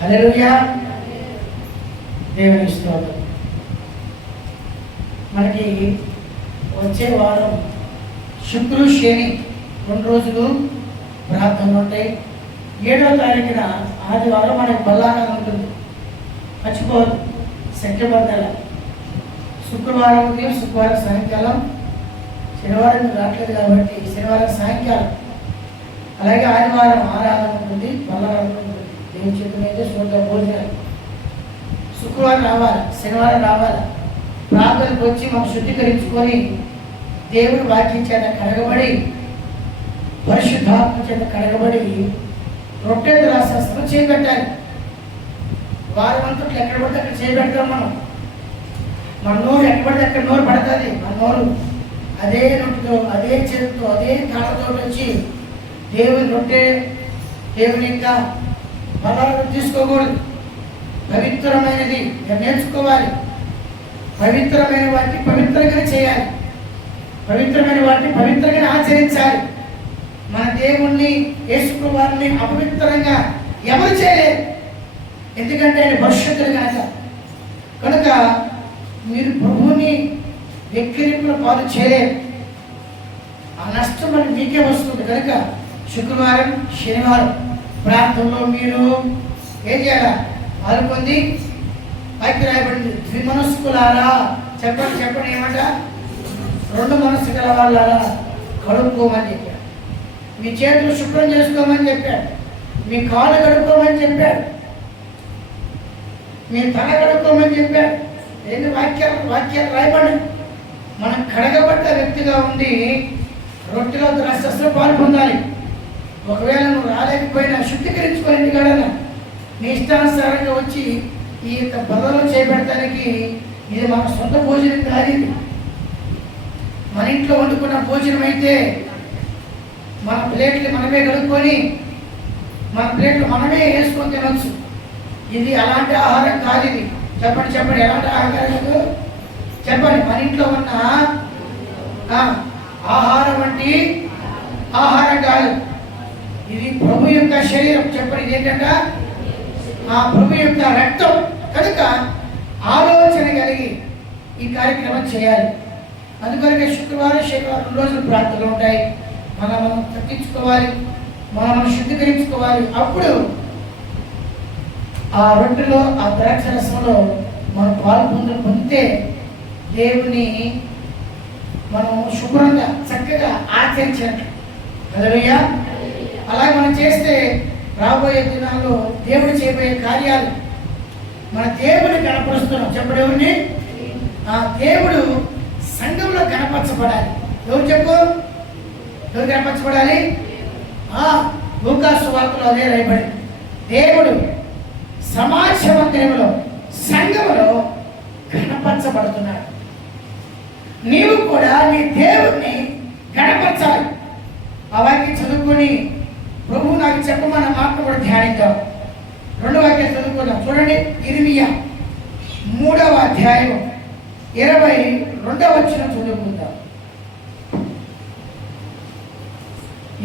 హల్లెలూయా, దేవుని స్తోత్రం. మనకి వచ్చే వారం శుక్రు శని 2 రోజులు ప్రార్థనలు ఉంటాయి. 7వ తారీఖున ఆదివారం మనకి బల్లారం ఉంటుంది, మర్చిపోదు. సెప్టెంబర్ నెల శుక్రవారం ఉదయం, శుక్రవారం సాయంకాలం, శనివారం రావట్లేదు కాబట్టి శనివారం సాయంకాలం, అలాగే ఆదివారం ఆరాధన ఉంటుంది, బల్లారం ఉంటుంది. దేవుని చేతులు అయితే చూద్దాం భోజనాలు. శుక్రవారం రావాలి, శనివారం రావాలి, ప్రార్థనకు వచ్చి మనం శుద్ధీకరించుకొని దేవుడి వాక్యం చేత కడగబడి, పరిశుద్ధాత్మ చేత కడగబడి రొట్టె ద్రాశాస్త్రం చేపెట్టాలి. వారం అంతా ఎక్కడ పడితే అక్కడ చేపెడతాం మనం. మన నోరు ఎక్కడ పడితే అక్కడ నోరు పడుతుంది. మన నోరు అదే నొట్టితో, అదే చేతితో, అదే తాళతో వచ్చి దేవుని రొట్టె, దేవుని యొక్క బలాలను తీసుకోకూడదు. పవిత్రమైనది నేర్చుకోవాలి. పవిత్రమైన వాటిని పవిత్రంగా చేయాలి, పవిత్రమైన వాటిని పవిత్రంగా ఆచరించాలి. మన దేవుణ్ణి, యేసు వారిని అపవిత్రంగా ఎవరు చేయలేరు, ఎందుకంటే ఆయన పరిశుద్ధుడు కనుక మీరు ప్రభువుని వెక్కిరింపుల పాలు చేయలేరు. ఆ నష్టం మనకి మీకే వస్తుంది. కనుక శుక్రవారం, శనివారం ప్రార్థనలో మీరు ఏం చేయాలా? పాల్గొంది. పైకి రాయబడింది, ద్విమనస్కులారా. చెప్పండి ఏమంట? 2 మనస్సు గల వాళ్ళారా కడుక్కోమని చెప్పాడు. మీ చేతులు శుభ్రం చేసుకోమని చెప్పాడు, మీ కాళ్ళు కడుక్కోమని చెప్పాడు, మీ తల కడుక్కోమని చెప్పాడు. ఏంటి వాక్యాలు రాయబడి మనం కడగబడ్డ వ్యక్తిగా ఉండి రొట్టెలో ద్రాక్షరసంలో పాల్పొందాలి. ఒకవేళ నువ్వు రాలేకపోయినా శుద్ధీకరించుకొని ఇంటికాడన నీ ఇష్టానుసారంగా వచ్చి ఈ యొక్క బలలో చేపెడటానికి ఇది మన సొంత భోజనం కాదు. మన ఇంట్లో వండుకున్న భోజనం అయితే మన ప్లేట్లు మనమే కడుక్కొని మన ప్లేట్లు మనమే వేసుకొని తినొచ్చు. ఇది అలాంటి ఆహారం కాదు. ఇది చెప్పండి ఎలాంటి ఆహారం కాదు? చెప్పండి. మన ఇంట్లో ఉన్న ఆహారం వంటి ఆహారం కాదు. ఇది ప్రభు యొక్క శరీరం. చెప్పండి, ఇది ఏంటంట? ప్రభు యొక్క రక్తం. కనుక ఆలోచన కలిగి ఈ కార్యక్రమం చేయాలి. అందుకని శుక్రవారం, శనివారం 2 రోజులు ప్రార్థనలు ఉంటాయి. మనం తగ్గించుకోవాలి, మనం శుద్ధీకరించుకోవాలి. అప్పుడు ఆ రొట్టెలో, ఆ ద్రాక్షరసంలో మనం పొందితే దేవుని మనం శుభ్రంగా చక్కగా ఆచరించినట్లు. హల్లెలూయా. అలాగే మనం చేస్తే రాబోయే దినాల్లో దేవుడు చేయబోయే కార్యాలు మన దేవుని కనపరుస్తున్నాం. చెప్పడు ఎవరిని? దేవుడు సంఘంలో కనపరచబడాలి. ఎవరు చెప్పు? ఎవరు కనపరచబడాలి? లూకాసు వార్తలో అదే రాయబడింది. దేవుడు సమాజ మందిరంలో, సంఘంలో కనపరచబడుతున్నాడు. నీవు కూడా నీ దేవుణ్ణి కనపరచాలి. ఆ వాక్యం చదువుకొని ప్రభు నాకు చెప్పమన్న మాట కూడా ధ్యానిద్దాం. 2 వాక్యాలు చదువుకుందాం. చూడండి, ఇర్మియా 3వ అధ్యాయం 22వ వచనం చదువుకుందాం.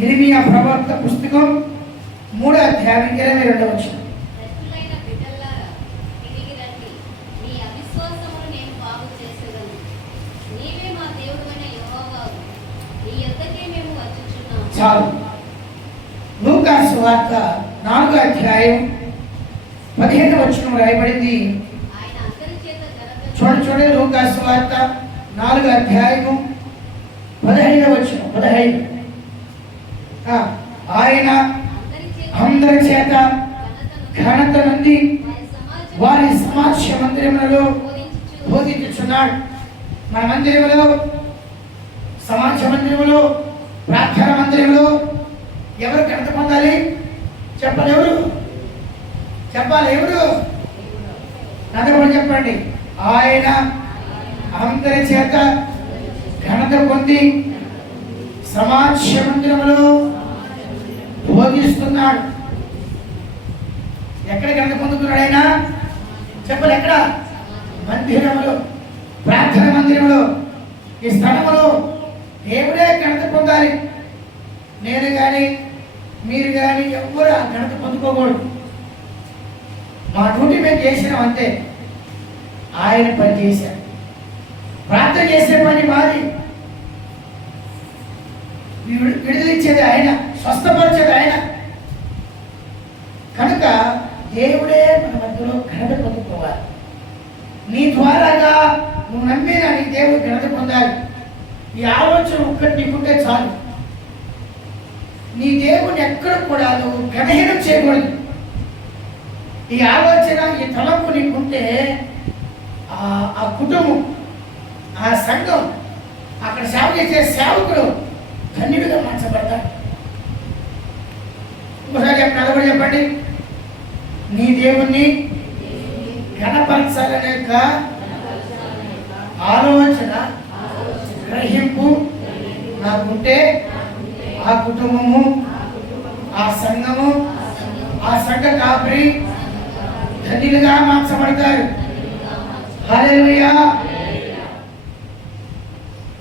ఇర్మియా ప్రవక్త పుస్తకం 3వ అధ్యాయం 22వ వచనం. చాలు. లూకాసు వార్త 4వ అధ్యాయం 15వ వచనం రాయబడింది. చూడండి, లూకాసు వార్త 4వ అధ్యాయం 15వ వచనం. 15. ఆయన అందరి చేత ఘనత నుండి వారి సమాజ మందిరములలో బోధించుచున్నాడు. మన మందిరములో, సమాజ మందిరములో, ప్రార్థన మందిరంలో ఎవరు ఘనత పొందాలి? చెప్పాలి. ఎవరు? అందరూ చెప్పండి. ఆయన అందరి చేత ఘనత పొంది సమాజ మందిరంలో బోధిస్తున్నాడు. ఎక్కడ ఘనత పొందుతున్నాడు ఆయన? చెప్పాలి. ఎక్కడ? మందిరములో, ప్రార్థన మందిరంలో, ఈ స్థలములో దేవుడే ఘనత పొందాలి. నేను కానీ, మీరు కానీ ఎవ్వరు ఆ ఘనత పొందుకోకూడదు. మా డ్యూటీ మేము చేసినాం అంతే. ఆయన పని చేశారు. ప్రార్థన చేసే పని మాది. విడుదలిచ్చేది ఆయన, స్వస్థపరిచేది ఆయన. కనుక దేవుడే మన మధ్యలో ఘనత పొందుకోవాలి. నీ ద్వారాగా నువ్వు నమ్మినా నీ దేవుడు ఘనత పొందాలి. ఈ ఆలోచన ఒక్కటి నీకుంటే చాలు. నీ దేవుని ఎక్కడ కూడా నువ్వు ఘనహీనం చేయకూడదు. ఈ ఆలోచన, ఈ తలంపు నీకుంటే ఆ కుటుంబం, ఆ సంఘం, అక్కడ సేవ చేసే సేవకుడు ధన్యుడిగా మార్చబడతాడు. ఒకసారి చెప్పండి, చెప్పండి. నీ దేవుణ్ణి ఘనపరచాలనే ఆలోచన, గ్రహింపు నాకుంటే ఆ కుటుంబము, ఆ సంఘము, ఆ సంఘ కాపరి ధన్యులుగా మార్చబడతారు. హల్లెలూయా.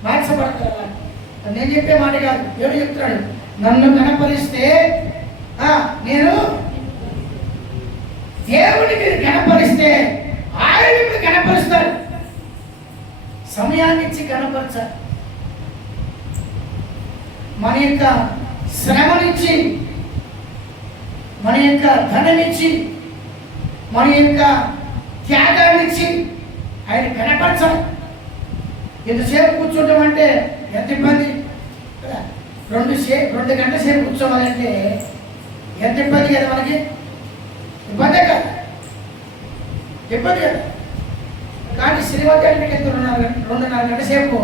మార్చబడతారు. నేను చెప్పే మాట కాదు, ఎవరు చెప్తాడు? నన్ను కనపరిస్తే నేను దేవుని మీరు కనపరిస్తే ఆయన మీరు కనపరుస్తారు. సమయాన్ని ఇచ్చి కనపరచాలి. మన యొక్క శ్రమనిచ్చి, మన యొక్క ధనమిచ్చి, మన యొక్క త్యాగాన్నిచ్చి ఆయన కనపరచాలి. ఎంతసేపు కూర్చోవడం అంటే ఎంత ఇబ్బంది కదా. 2 గంటల సేపు కూర్చోవాలంటే ఎంత ఇబ్బంది కదా. మనకి ఇబ్బందే కదా, ఇబ్బంది కదా. కానీ సినిమా థియేటర్కి ఎంత 2.5 గంటల సేపు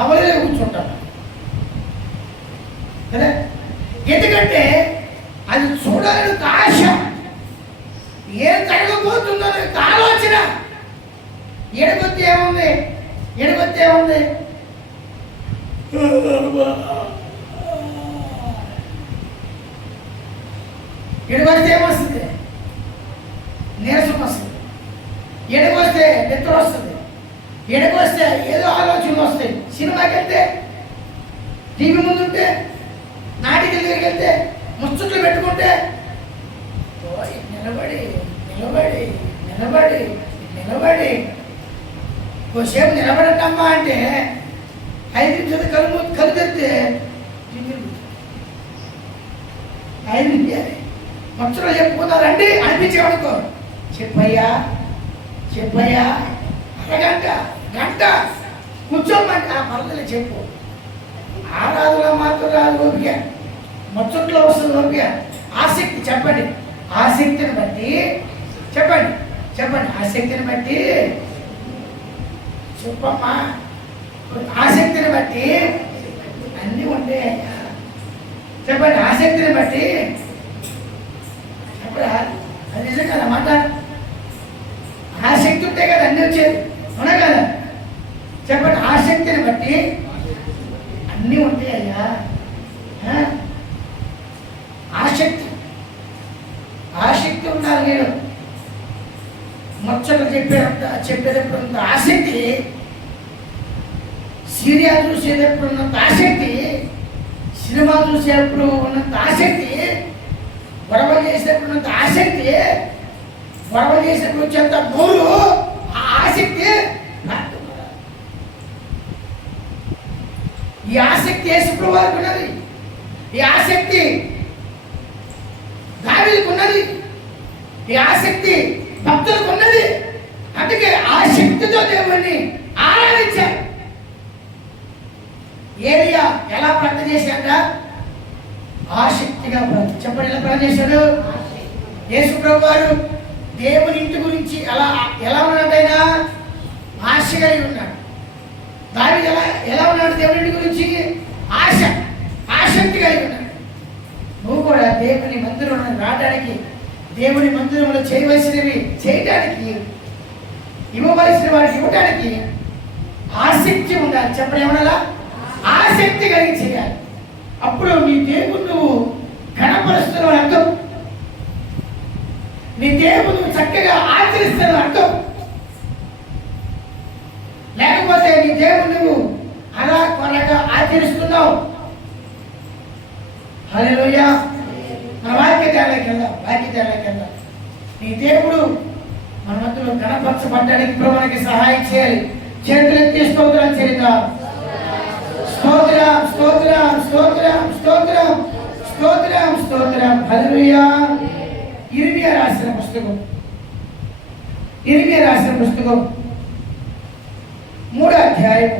అవలేదే కూర్చుంటాం కదా. ఎందుకంటే అది చూడాలని ఆశ, ఏం జరగబోతుందో ఆలోచన. ఎడగొత్తే ఏముంది, ఎడగొత్తే ఏముంది, ఎడగొస్తే ఏమొస్తుంది? నీరసం వస్తుంది. ఎడగొస్తే నిద్ర వస్తుంది. ఎడగొస్తే ఏదో ఆలోచనలు వస్తాయి. సినిమాకి వెళ్తే, టీవీ ముందుంటే, నాటికల దగ్గరికి వెళ్తే, ముచ్చట్లు పెట్టుకుంటే నిలబడి నిలబడి నిలబడి నిలబడి కోసేపు నిలబడటమ్మా అంటే 5 నిమిషాలు కళ్ళు తెరితే 5 నిమిషాలు ముచ్చట్లు చెప్పుకున్నారండి అనిపించేవనుకో, చెప్పయ్యా చెప్పయ్యా, అరగంట గంట కూర్చోమంట. పర్లేదు చెప్పు. ఆరాధన మాత్రం రాదు ఓపిక, ముచ్చట్లో వస్తుంది ఓపిక. ఆసక్తి చెప్పండి, ఆసక్తిని బట్టి చెప్పండి, చెప్పండి. ఆసక్తిని బట్టి చెప్పమ్మా. ఆసక్తిని బట్టి అన్నీ ఉంటాయయ్యా. చెప్పండి. ఆసక్తిని బట్టి చెప్పరా? అది నిజం కదా మాట. ఆసక్తి ఉంటే కదా అన్నీ వచ్చేది, అవునా కదా? చెప్పండి. ఆసక్తిని బట్టి అన్నీ ఉంటాయ్యా. ఆసక్తి, ఆసక్తి ఉండాలి. నేను ముచ్చట్లు చెప్పేటప్పుడు ఉన్నంత ఆసక్తి, సీరియల్ చూసేటప్పుడు ఉన్నంత ఆసక్తి, సినిమా చూసేటప్పుడు ఉన్నంత ఆసక్తి, గొడవ చేసేటప్పుడు ఉన్నంత ఆసక్తి, గొడవ చేసేటప్పుడు వచ్చేంత నోరు, ఆ ఆసక్తి. ఈ ఆసక్తి యేసుప్రభువు వారికి ఉన్నది. ఈ ఆసక్తి దావీదుకు ఉన్నది. ఈ ఆసక్తి భక్తులకు ఉన్నది. అందుకే ఆ శక్తితో దేవుణ్ణి ఆరాధించారు. ఏలియా ఎలా ప్రార్థన చేశాడ? ఆసక్తిగా ప్రార్థన. చెప్పండి, ఎలా ప్రార్థన చేశాడు? యేసుప్రభువు వారు దేవుని ఇంటి గురించి ఎలా ఉన్నాడైనా ఆశ కలిగి ఉన్నాడు. దావీదు ఎలా ఉన్నాడు? దేవుని ఇంటి గురించి ఆసక్తి కలిగి ఉన్నాడు. నువ్వు కూడా దేవుని మందిరంలో రావడానికి, దేవుని మందిరంలో చేయవలసినవి చేయడానికి, ఇవ్వవలసిన వారికి ఇవ్వడానికి ఆసక్తి ఉండాలి. చెప్పండి, ఏమన్నా ఆసక్తి కలిగి చేయాలి. అప్పుడు నీ దేవుడు నువ్వు ఘనపరుస్తున్నావు అర్థం. నీ దేవుడు నువ్వు చక్కగా ఆచరిస్తున్నావు అర్థం. లేకపోతే నీ దేవుడు నువ్వు అలా కొనగా ఆచరిస్తున్నావు. హల్లెలూయా. మన వాక్య ధ్యానంలోకి వెళ్దాం. నీ దేవుడు మన మధ్యలో కనపరచబడ్డానికి ఇప్పుడు మనకి సహాయం చేయాలి. చేతులెత్తి స్తోత్రం చేద్దాం. స్తోత్రం స్తోత్రం స్తోత్రం స్తోత్రం స్తోత్రం స్తోత్రం. హల్లెలూయా. ఇర్మియా రాసిన పుస్తకం 3వ అధ్యాయం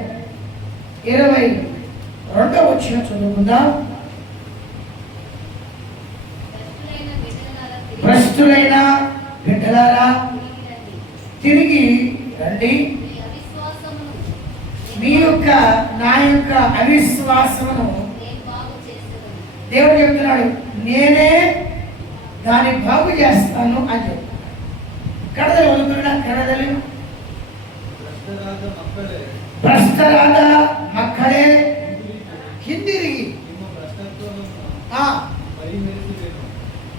22వ వచనం చదువుకుందాం. భ్రష్టులైన బిడ్డలారా తిరిగి రండి, నా యొక్క అవిశ్వాసమును దేవుడు చెప్తున్నాడు, నేనే దాన్ని బాగు చేస్తాను అని చెప్పి. కడదలు వదుకున్నా కడదలు భ్రష్టరాద మక్కడే హిందిరిగి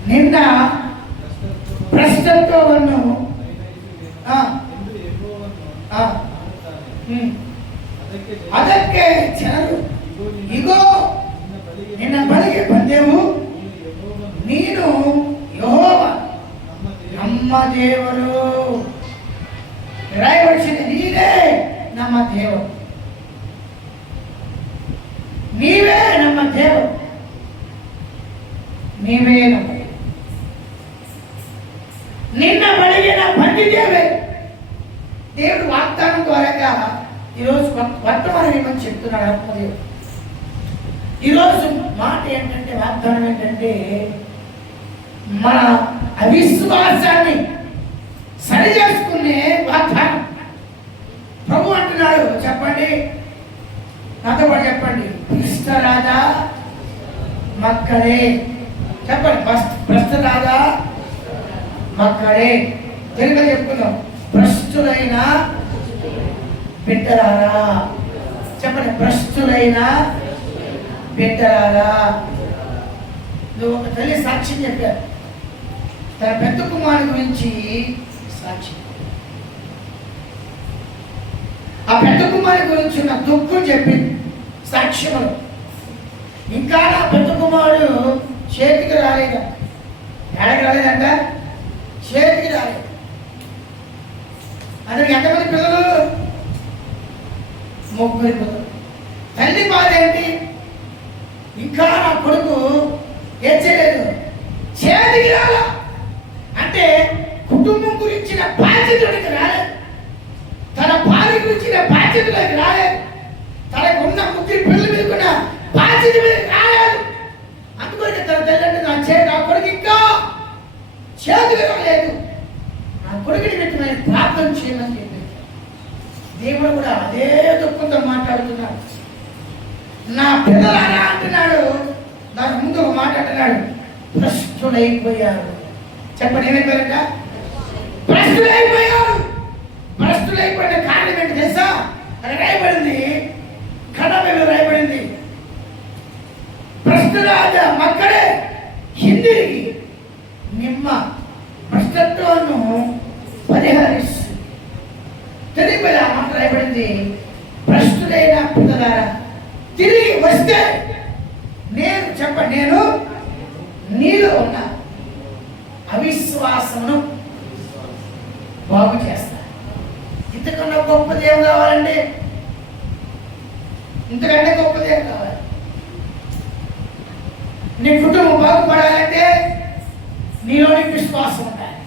నిన్న ಭ್ರಷ್ಟತ್ವವನ್ನು ಅದಕ್ಕೆ ಜನರು ಇಗೋ ನಿನ್ನ ಬಳಿಗೆ ಬಂದೆವು, ನೀನು ಯೆಹೋವ ನಮ್ಮ ದೇವರು. ರಾಯವರ್ಷಿನ ನೀನೇ ನಮ್ಮ ದೇವರು, ನೀವೇ ನಮ್ಮ ದೇವರು, ನೀವೇ ನಮ್ಮ నిన్న బడిగిన బండిదేవే. దేవుడు వాగ్దానం ద్వారా ఈరోజు వర్తమానం ఏమని చెప్తున్నాడు ఆత్మదేవుడు. ఈరోజు మాట ఏంటంటే, వాగ్దానం ఏంటంటే, మన అవిశ్వాసాన్ని సరి చేసుకునే వాగ్దానం. ప్రభు అంటున్నాడు, చెప్పండి నాతో పాటు చెప్పండి, భ్రష్టరాదా మక్కడే. చెప్పండి, భ్రష్టరాదా మక్కడే. తెలుగుగా చెప్పుకుందాం, భ్రష్టులైన బిడ్డలారా. చెప్పండి, భ్రష్టులైన బిడ్డలారా. నువ్వు ఒక తల్లి సాక్ష్యం చెప్పారు, తన పెద్ద కుమారుని గురించి సాక్ష్యం. ఆ పెద్ద కుమారుని గురించి ఉన్న దుఃఖం చెప్పింది సాక్ష్యములు. ఇంకా నా పెద్ద కుమారుడు చేతికి రాలేదా? ఏడకి రాలేదంట, చేతికి రాలేదు. అతనికి ఎంతమంది పిల్లలు? 3 పిల్లలు. తల్లి బాధ ఏంటి? ఇంకా నా కొడుకు ఏం చేయలేదు, చేతికి రాల అంటే కుటుంబం గురించిన బాధ్యతలకు రాలేదు, తన భార్య గురించిన బాధ్యతలకు రాలేదు, తనకు ఉన్న 3 పిల్లలు మీదకున్న బాధ్యత మీద రాలేదు. అందుకొరకు తన తల్లి అంటే, నా కొడుకు ఇంకా చేతులు రాలేదు, నా కొడుకుని పెట్టి మనం ప్రార్థన చేయమని చెప్పి దేవుడు కూడా అదే దుఃఖంతో మాట్లాడుతున్నాడు. నా పిల్లలారా అంటున్నాడు. దాని ముందు ఒక మాట అంటున్నాడు, భ్రష్టులైపోయారు. చెప్పండి, ఏమైపోయారంట? భ్రష్టులైపోయారు. భ్రష్టులైపోయిన కారణం ఏంటి తెలుసా? అది రాయబడింది, కడవలో రాయబడింది, భ్రష్టురాజ మక్కడే హిందిరిగి ನಿಮ್ಮ భ్రష్టత్వాన్ని పరిహరిస్తూ. తెలుగు మాట రాయబడింది, భ్రష్టులైన పిల్లలారా తిరిగి వస్తే నేను నేను నీలో ఉన్న అవిశ్వాసమును బాగు చేస్తా. ఇంతకన్నా గొప్పది ఏం కావాలండి? ఇంతకంటే గొప్పది ఏం కావాలి? నీ కుటుంబం బాగుపడాలంటే నీలోని విశ్వాసం ఉండాలి.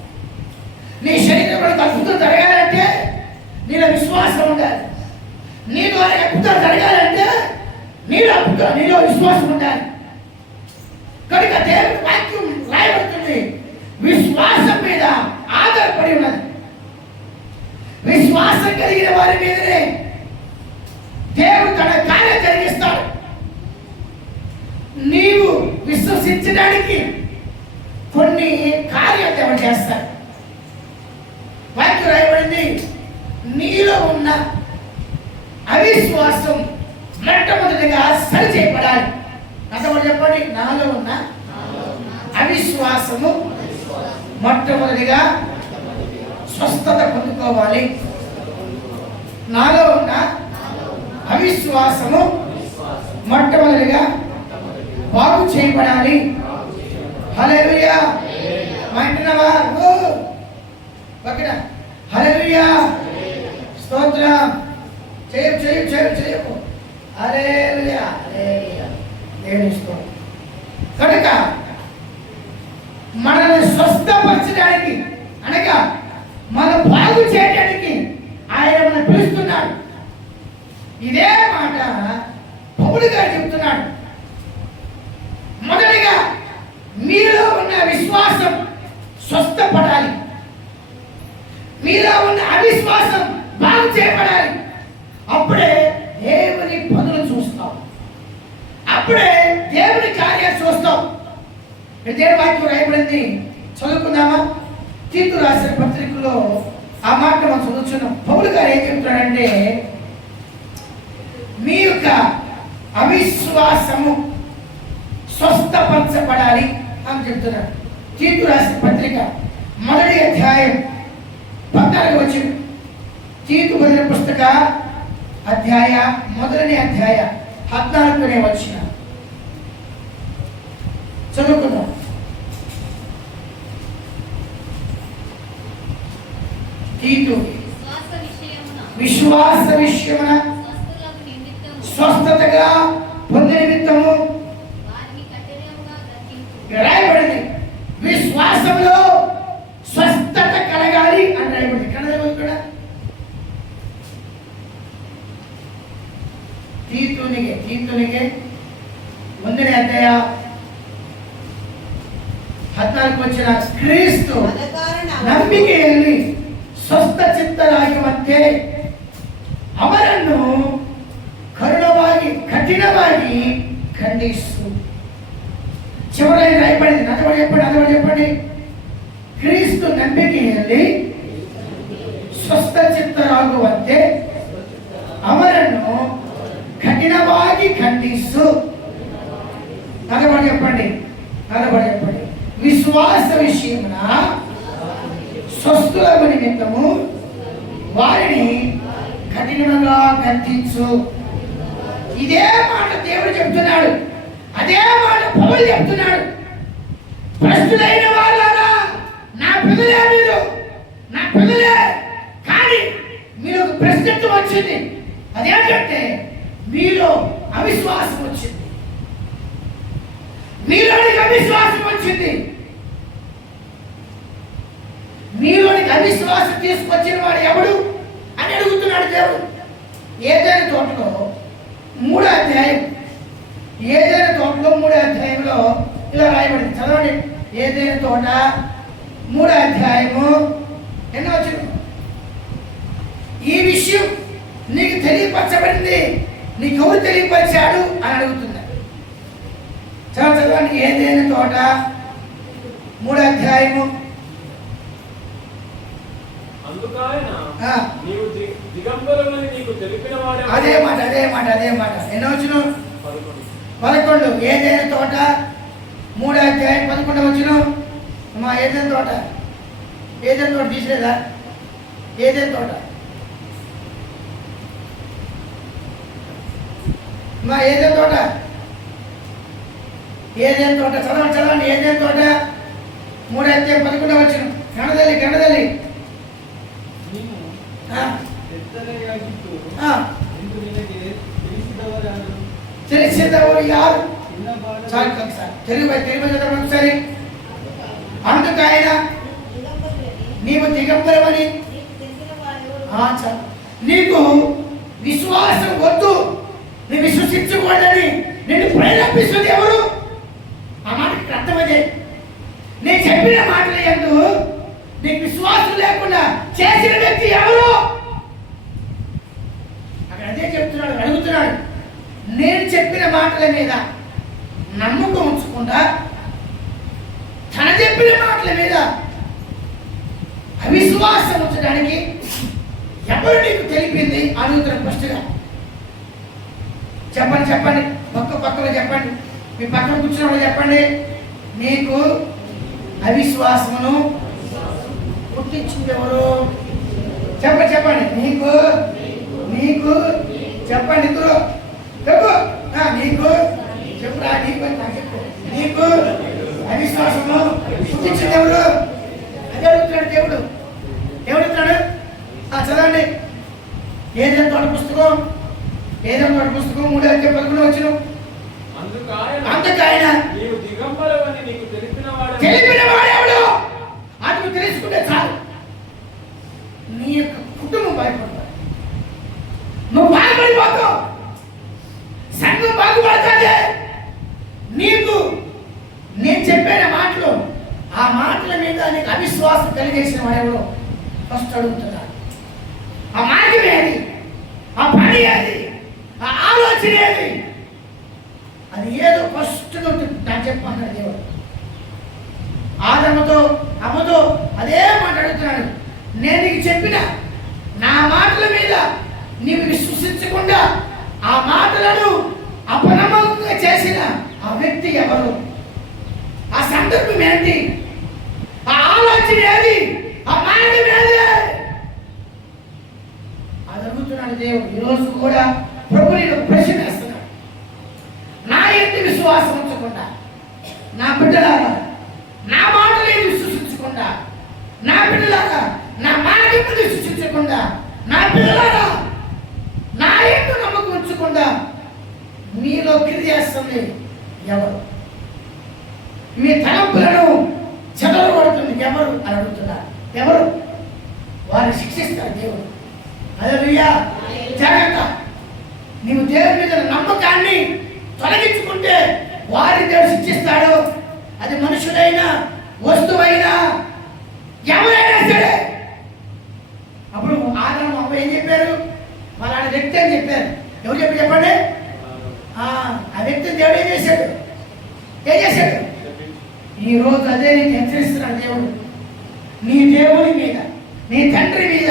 నీ శరీరంలో అద్భుతం జరగాలంటే నీలో విశ్వాసం ఉండాలి. నీ ద్వారా అద్భుతం జరగాలంటే నీలో విశ్వాసం ఉండాలి. కనుక దేవుని వాక్యం రాయబడుతుంది, విశ్వాసం మీద ఆధారపడి ఉన్నది. విశ్వాసం కలిగిన వారి మీదనే దేవుడు తన కార్యం జరిగిస్తాడు. నీవు విశ్వసించడానికి కొన్ని కార్యాలు దేవుడు చేస్తాడు. వాక్యం రాయబడింది, నీలో ఉన్న అవిశ్వాసం మొట్టమొదటిగా సరి చేయబడాలి. అంతమంది చెప్పండి, నాలో ఉన్న అవిశ్వాసము మొట్టమొదటిగా స్వస్థత పొందుకోవాలి. నాలో ఉన్న అవిశ్వాసము మొట్టమొదటిగా బాగు చేయబడాలి. హల్లెలూయా. వింటున్నావా? ఓకేనా? హల్లెలూయా, స్తోత్రం. చేయకు. హల్లెలూయా, దేవుని స్తోత్రం. కనుక మనల్ని స్వస్థపరచడానికి అనగా మనం బాగు చేయడానికి ఆయన మనం పిలుస్తున్నాడు. ఇదే మాట పౌలు గారు చెప్తున్నాడు. మొదటిగా మీలో ఉన్న విశ్వాసం స్వస్థపడాలి, మీలో ఉన్న అవిశ్వాసం బాగు చేయబడాలి. అప్పుడే దేవుని పనులు చూస్తాం, అప్పుడే దేవుని కార్యాలు చూస్తాం. దేవుని వాక్యం రాయబడింది, చదువుకుందామా? తీతు రాసిన పత్రికలో ఆ మాట మనం చదువుతున్నాం. పౌలు గారు ఏం చెప్తున్నాడంటే, మీ యొక్క అవిశ్వాసము స్వస్థపరచబడాలి అని చెప్తున్నాడు. తీతు రాసిన పత్రిక 1వ అధ్యాయం 14వ వచనం. తీతు మొదటి పుస్తక అధ్యాయ 1వ అధ్యాయ 14వ వచనం చదువుకుందాం. తీతు విశ్వాస విషయమున స్వస్థతగా పొందిన నిమిత్తము రాయబడింది. విశ్వాసంలో స్వస్థత కలగాలి అని రాయబడింది. కనదలేదు ఇక్కడ. తీతునికే 1వ అధ్యాయ 14వ వచన. క్రీస్తు ನಂಬಿಕೆಯಲ್ಲಿ ಸ್ವಸ್ಥ ಚಿತ್ತರಾಗಿ ಮತ್ತೆ ಅವರನ್ನು ಕರುಣವಾಗಿ ಕಠಿಣವಾಗಿ ಖಂಡಿಸು. చివరి రాయబడింది. అది చెప్పండి. క్రీస్తు ನಂಬಿಕೆಯಲ್ಲಿ ಸ್ವಸ್ಥ ಚಿತ್ತರಾಗುವಂತೆ ಅವರನ್ನು ಕಠಿಣವಾಗಿ ಖಂಡಿಸು. అది చెప్పండి. విశ్వాస విషయమున స్వస్థులకు నిమిత్తము వారిని కఠినంగా ఖండించు. ఇదే మాట దేవుడు చెప్తున్నాడు, అదే మాట పౌలు చెప్తున్నాడు. ప్రస్తుతైన వాళ్ళారా, నా పిల్లలే మీరు, నా పిల్లలే. కానీ మీరు ఒక ప్రశ్న వచ్చింది. అదేంటంటే మీలో అవిశ్వాసం వచ్చింది. మీలోనికి అవిశ్వాసం వచ్చింది. మీలోనికి అవిశ్వాసం తీసుకొచ్చిన వాడు ఎవడు అని అడుగుతున్నాడు దేవుడు. ఏదైనా తోటలో 3వ అధ్యాయం, ఏదైనా తోటలో 3వ అధ్యాయంలో ఇలా రాయబడింది. చదవండి. ఏదైనా తోట 3వ అధ్యాయము ఎన్నో వచ్చింది. ఈ విషయం నీకు తెలియపరచబడింది, నీకు ఎవరు తెలియపరిచాడు అని అడుగుతున్నాడు. చదవండి. ఏదైనా తోట 3వ అధ్యాయము. అదే మాట. ఎన్నో వచ్చిన 11. ఏదైనా తోట 3వ అధ్యాయం 11వ వచనం. అమ్మా ఏదైనా తోట తీసిలేదా? ఏదైనా తోట అమ్మా ఏదైనా తోట చదవండి. ఏదైనా తోట 3వ అధ్యాయం 11వ వచనం. గణదల్లి తెలిసినవారు యారు? తెలుగు ఒకసారి. అందుకు ఆయన నీవు దిగంబరమని, నీకు విశ్వాసం వద్దు, నీ విశ్వసించకూడదని నిన్ను ప్రేరేపిస్తుంది ఎవరు? ఆ మాటకి అర్థమదే. నేను చెప్పిన మాటలు ఎందు నీకు విశ్వాసం లేకుండా చేసిన వ్యక్తి ఎవరు? అక్కడ అదే చెప్తున్నాడు, అడుగుతున్నాడు. నేను చెప్పిన మాటల మీద నమ్మకం ఉంచకుండా తన చెప్పిన మాటల మీద అవిశ్వాసం ఉంచడానికి ఎవరు నీకు తెలిపింది అడుగుతున్నాడు. ఫస్ట్గా చెప్పండి. పక్కలో చెప్పండి. మీ పక్కన కూర్చున్నప్పుడు చెప్పండి. నీకు అవిశ్వాసమును పుట్టించింది ఎవరు? చెప్పండి. నీకు చెప్పండి. ఇద్దరు చెప్పు. నీకు చెప్పురా. నీకు అవిశ్వాసము పుట్టించింది ఎవరు? అడుగుతున్నాడు దేవుడు? ఏమడుగుతున్నాడు? చదవండి. ఏదైనా తోట పుస్తకం 3:11 వచ్చిన అందుకైన తెలిపిన వాడెవడు అది నువ్వు తెలుసుకుంటే చాలు. నీ యొక్క కుటుంబం బాగుపడతావు, నువ్వు బాగుపడిపోతావు, సంఘం బాగుపడతాదే. నీకు నేను చెప్పిన మాటలు, ఆ మాటల మీద నీకు అవిశ్వాసం కలిగేసిన వాడెవడో ఫస్ట్ అడుగుతున్నాడు. ఆ మార్గం ఏది? ఆ పని ఏది? ఆ ఆలోచన ఏది? అది ఏదో ఫస్ట్ నాకు చెప్పన్నాడు దేవుడు. ఆదమ్మతో అమ్మతో అదే మాట అడుగుతున్నాడు. నేను నీకు చెప్పిన నా మాటల మీద నీవు విశ్వసించకుండా ఆ మాటలను అపనమ్మకంగా చేసిన ఆ వ్యక్తి ఎవరు? ఆ సందర్భం ఏంటి? ఆ ఆలోచన ఏది? ఆ మార్గం ఏది? అది అడుగుతున్నాడు దేవుడు. ఈరోజు కూడా ప్రభు నేను ప్రశ్న వేస్తున్నాడు. నా ఎందు విశ్వాసం ఉంచకుండా, నా బిడ్డలారా నా మాటలు విశ్వసించకుండా, నా బిడ్డలారా నా మార్గం విశ్వసించకుండా, నా పిల్లలారా నా ఎందు నమ్మకం ఉంచకుండా మీలో క్రియ చేస్తుంది ఎవరు? మీ తలంపులను చెదరగొడుతుంది ఎవరు అని అడుగుతున్నారు. ఎవరు? వారిని శిక్షిస్తారు దేవుడు. హల్లెలూయా. జాగ్రత్త. నీవు దేవుని మీద నమ్మకాన్ని తొలగించుకుంటే వారిని దేవుడు శిక్షిస్తాడు. అది మనుషులైనా వస్తువైనా ఎవరైనా సరే. అప్పుడు ఆదమ అమ్మ ఏం చెప్పారు? వాళ్ళ వ్యక్తి అని చెప్పారు. ఎవరు చెప్పి చెప్పండి? ఆ వ్యక్తిని దేవుడు ఏం చేశాడు? ఈ రోజు అదే నీకు హెచ్చరిస్తున్నాడు దేవుడు. నీ దేవుని మీద, నీ తండ్రి మీద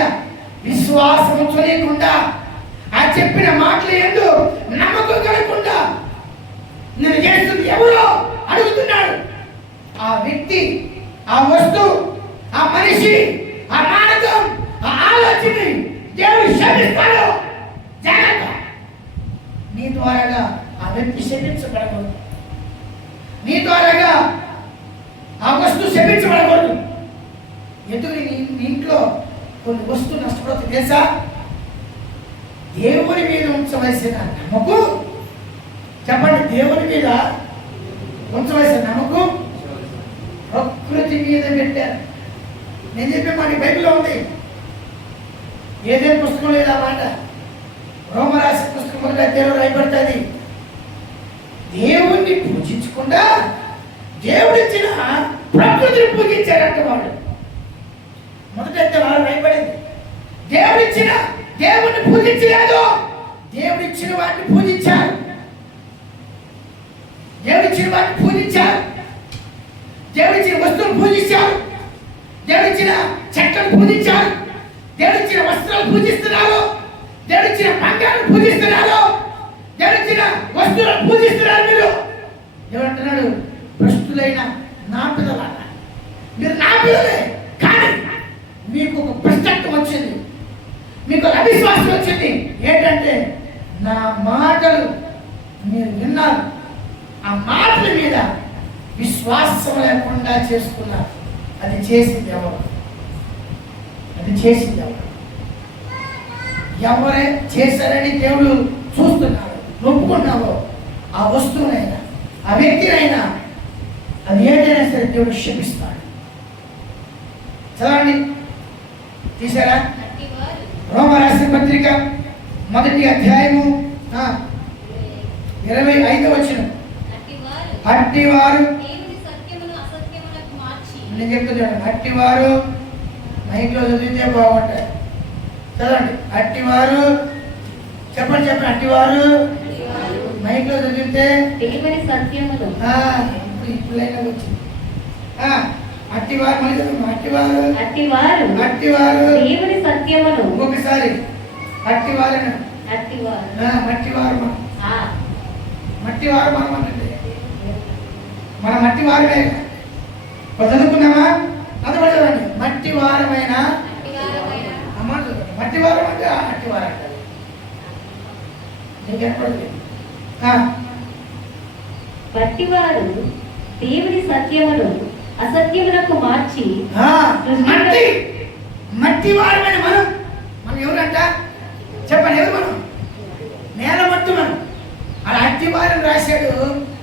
విశ్వాసం ఉంచలేకుండా, ఆ చెప్పిన మాటలు ఏంటో నమ్మకం కలగకుండా నేను చేస్తుంది ఎవరో అడుగుతున్నాడు. ఆ వ్యక్తి, ఆ వస్తువు, ఆ మనిషి, ఆ మార్గం, ఆ ఆలోచన దేవుడు క్షమిస్తాడు. జాగ్రత్త. నీ ద్వారాగా ఆ వ్యక్తి శపించబడకూడదు. నీ ద్వారాగా ఆ వస్తువు శపించబడకూడదు. ఎందుకు నీ ఇంట్లో కొన్ని వస్తువులు నష్టపడుతుంది తెలుసా? దేవుని మీద ఉంచవలసిన నమ్మకం, చెప్పండి, దేవుని మీద ఉంచవలసిన నమ్మకం ప్రకృతి మీద పెట్టారు. నేను చెప్పే మాట బైబిల్లో ఉంది. ఏదైనా పుస్తకం లేదా మాట? రోమరాశి పుస్తకం మొదట దేవుడు రాయబడుతుంది. దేవుణ్ణి పూజించకుండా దేవుడిచ్చిన ప్రకృతిని పూజించారంట వాడు. మొదటైతే వాళ్ళు రాయబడింది. దేవుడిచ్చిన దేవుణ్ణి పూజించలేదు, దేవుడిచ్చిన వాటిని పూజించారు. దేవుడిచ్చిన వాటిని పూజించారు. దేవుడిచ్చిన వస్తువులు పూజించారు. దేవుడిచ్చిన చెట్లను పూజించారు. దేవుడిచ్చిన వస్త్రాలు పూజిస్తున్నారు. దేవుడిచ్చిన బంగారం పూజిస్తున్నారు. దేవుడిచ్చిన వస్తువులను పూజిస్తున్నారు. మీరు ఏమంటున్నాడు? భ్రష్టులైన నా పిల్లలారా, మీరు నా పిల్లలే, కానీ మీకు ఒక భ్రష్టత్వం వచ్చింది, మీకు అవిశ్వాసం వచ్చింది. ఏంటంటే నా మాటలు మీరు విన్నారు, ఆ మాటల మీద విశ్వాసం లేకుండా చేసుకున్నారు. అది చేసింది ఎవరు? ఎవరే చేశారని దేవుడు చూస్తున్నాడు. ఒప్పుకున్నావో ఆ వస్తువునైనా, ఆ వ్యక్తినైనా, అది ఏదైనా సరే దేవుడు క్షమిస్తాడు. చదవండి, తీసారా? రోమరాసిన పత్రిక 1వ అధ్యాయము 25వ వచనం. అట్టివారు, నేను చెప్తున్నాను, అట్టివారు మైక్లో చదివితే బాగుంటాయి. చదవండి. అట్టివారు, చెప్పండి, అట్టివారు మైక్లో చదివితే ఇప్పుడైనా వచ్చింది. అట్టివారు మళ్ళీ అట్టివారు దేవుని సత్యమును, ఒకసారి అట్టివారు మట్టివారు మనం అంటే మన మట్టివారమే చదువుకున్నామా? చదవండి. మట్టివారమైన మట్టివారం అంటే అట్టివారం అంటారు. నీకు ఎప్పటికీ మట్టివారు దేవుని సత్యమును అసత్యమునకు మార్చి మట్టి మట్టి వారమైన మనం మనం ఎవరంట చెప్పండి, ఎవరు మనం? నేల మట్టి మనం. అలా అట్టి వారం రాశాడు,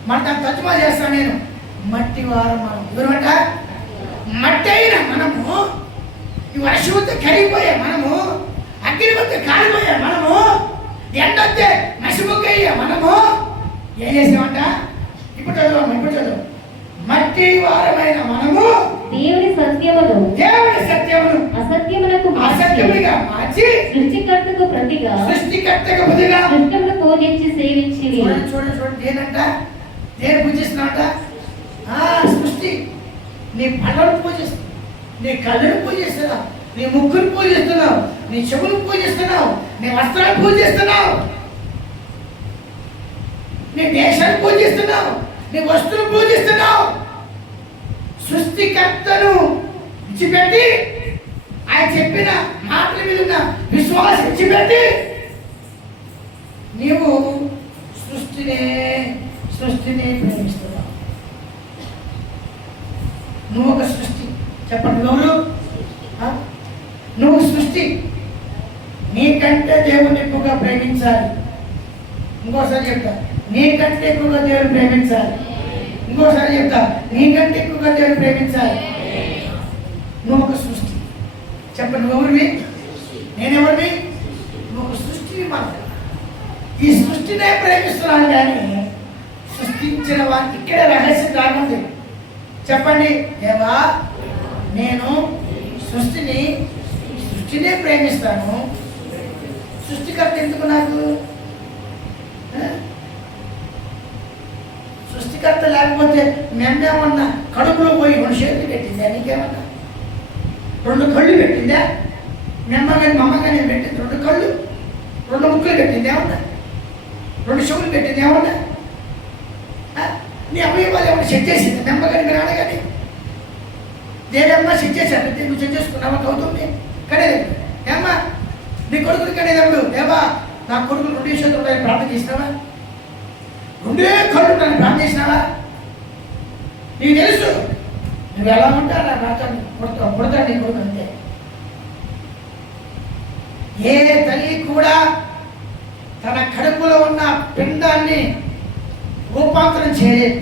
మన దాన్ని తర్జుమా చేస్తాను నేను. మట్టి వారం మనం ఎవరంట? మట్టి అయిన మనము ఈ వర్షం వస్తే కరిగిపోయా మనము, అగ్ని వస్తే కాలిపోయా మనము, ఎండ వస్తే నసిముక్కయ్యా మనము. ఏం చేసామంట? ఇప్పుడు చదువు. మట్టి వారమైన మనము దేవుని సత్యమును అసత్యములుగా మార్చి సృష్టికర్తకు ప్రతిగా సృష్టమును పూజించి సేవించి. చూడండి దేనంట? దేని పూజిస్తున్నావుట? సృష్టి. నీ పళ్ళను పూజిస్తున్నావు, నీ కళ్ళను పూజిస్తున్నావు, నీ ముక్కును పూజిస్తున్నావు, నీ చెవును పూజిస్తున్నావు, నీ వస్త్రాన్ని పూజిస్తున్నావు, నీ దేశాన్ని పూజిస్తున్నావు, నీ వస్తువును పూజిస్తున్నావు. సృష్టికర్తను విడిచిపెట్టి ఆయన చెప్పిన మాటల మీద ఉన్న విశ్వాసం విడిచిపెట్టి నీవు సృష్టినే ప్రేమిస్తున్నావు. నువ్వు ఒక సృష్టి. చెప్పండి, ఎవరు నువ్వు? సృష్టి. నీకంటే దేవుని ఎక్కువగా ప్రేమించాలి. ఇంకోసారి చెప్తా, నీకంటే ఎక్కువగా దేవుని ప్రేమించాలి. ఇంకోసారి చెప్తా, నీకంటే ఎక్కువగా దేవుని ప్రేమించాలి. నువ్వు ఒక సృష్టి. చెప్పండి, ఎవరివి? నేనెవరిని? నువ్వు ఒక సృష్టిని. మాత్రం ఈ సృష్టినే ప్రేమిస్తున్నాను కానీ సృష్టించిన వారికి ఇక్కడే రహస్యం రాకుంది. చెప్పండి, దేవా నేను సృష్టినే ప్రేమిస్తాను. సృష్టికర్త ఎందుకు నాకు? సృష్టికర్త లేకపోతే మేమేమన్నా కడుపులో పోయి 2 చేతులు పెట్టిందా? నీకేమన్నా 2 కళ్ళు పెట్టిందా? మమ్మగాని పెట్టింది 2 కళ్ళు, 2 ముక్కులు పెట్టింది ఏమన్నా? 2 చెవులు పెట్టింది ఏమన్నా? నీ అవయవాలు ఏమన్నా సెట్ చేసింది? మెమ్మగాని మీ నాన్నగాని దేవమ్మ సెట్ చేశాను. నువ్వు సెట్ చేసుకున్నావా? అవుతుంది కడేది. ఏమ్మా నీ కొడుకులు కడేటప్పుడు ఏవా నా కొడుకులు 2 చేతులు ఉంటాయని ప్రార్థన చేసినావా? 2 కళ్ళు ఉంటాయని ప్రార్థన చేసినావా? నీకు తెలుసు నువ్వు ఎలా ఉంటా అలా రాతాను పుడతాడు నీ కొడుకు. అంతే. ఏ తల్లి కూడా తన కడుపులో ఉన్న పిండాన్ని రూపాంతరం చేయలేదు,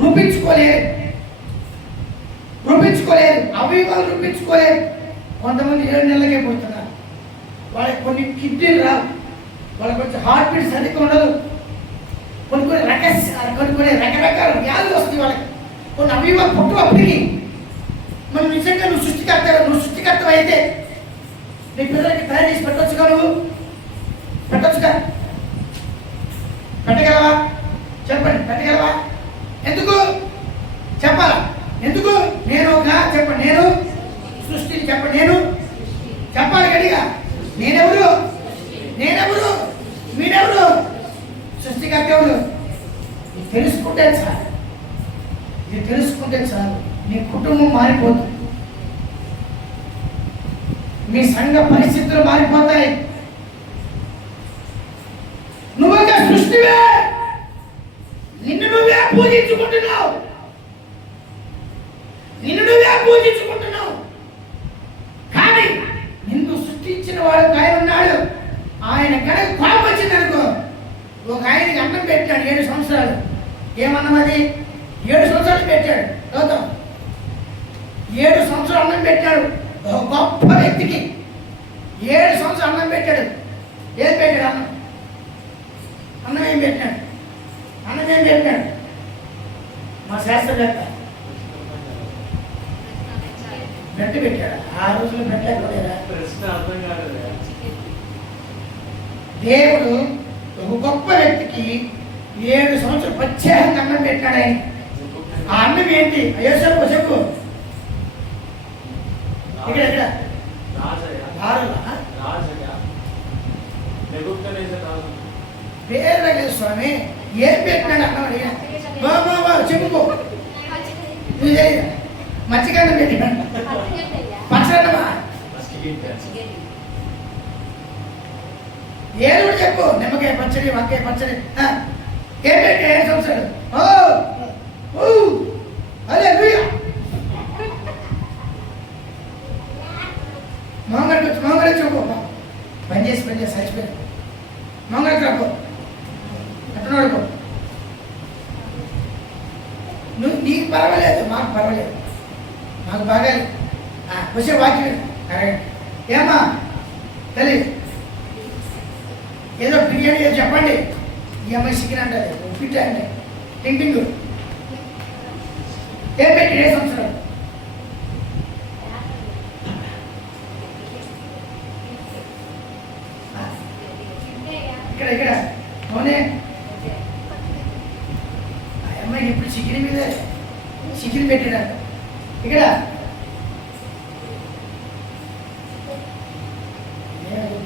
రూపించుకోలేదు, అవయవాలు రూపించుకోలేదు. కొంతమంది 7 నెలలకే పుడుతున్నారు. వాళ్ళకి కొన్ని కిడ్నీలు రావు, వాళ్ళకి కొంచెం హార్ట్ బీట్ సరిగ్గా ఉండదు, కొన్ని రకరకాల వ్యాధులు వస్తాయి వాళ్ళకి. కొన్ని అవయవాలు పుట్టప్పటికి మనం నిజంగా నువ్వు సృష్టికర్త అయితే నీ పిల్లలకి తయారు చేసి పెట్టొచ్చుగా? నువ్వు పెట్టొచ్చుగా? పెట్టగలవా? చెప్పండి, పెట్టగలవా? ఎందుకు చెప్పాలా? ఎందుకు? చెప్పండి, నేను సృష్టిని. చెప్పండి, నేను చెప్పాలి గట్టిగా. నేనెవరు? మీరెవరు? సృష్టికర్త ఎవరు? ఇది తెలుసుకుంటే చాలు. నీ కుటుంబం మారిపోతుంది, మీ సంఘ పరిస్థితులు మారిపోతాయి. నువ్వు ఒక సృష్టివే, నిన్ను నువ్వే పూజించుకుంటున్నావు. కానీ నిన్ను సృష్టించిన వాడు ఆయన ఉన్నాడు. ఆయన కనుక కోపం వచ్చిందనుకో, ఒక ఆయనకి అన్నం పెట్టాడు 7 సంవత్సరాలు. ఏమన్నం అది? 7 సంవత్సరాలు పెట్టాడు. గౌతమ్ 7 సంవత్సరాలు అన్నం పెట్టాడు. ఒక గొప్ప వ్యక్తికి 7 సంవత్సరాలు అన్నం పెట్టాడు. ఏం పెట్టాడు? అన్నం ఏం పెట్టాడు? మా శాస్త్రవేత్త బెడ్ పెట్టాడు. ఆ రోజులు బెడ్ లేకపోయారా? దేవుడు ఒక గొప్ప వ్యక్తికి 7 సంవత్సరాలు ప్రత్యేకంగా అన్నం పెట్టాడు. ఆయన ఆ అన్నం ఏంటి? చెప్పు. ఇక్కడ పేరు స్వామి ఏం పెట్టినాడు అన్నం అడిగా? చెప్పుకో. మచ్చికన్నం పెట్టినాడు. పచ్చడమ్మా ఏదో కూడా చెప్పు. నిమ్మకాయ పచ్చడి, వంకాయ పచ్చడి. ఏం పెట్టి 7 సంవత్సరాలు? అదే మోంగడికి చూపో పని చేసి చచ్చిపోయాను. మోంగడికి రాపో అట్లా వాడుకో. నీకు పర్వాలేదు, మాకు పర్వాలేదు, మాకు బాగాలేదు. వచ్చే వాక్యం ఏమా తల్లి ఏదో బిర్యానీ ఏదో చెప్పండి. ఈ అమ్మాయి చికెన్ అంటది, ఉప్పిట్ట అంటే టింగ్ ఏం పెట్టి ఏ సంవత్సరం ఇక్కడ అవునే అమ్మాయి ఇప్పుడు చికెన్ మీద చికెన్ పెట్టినాడు ఇక్కడ.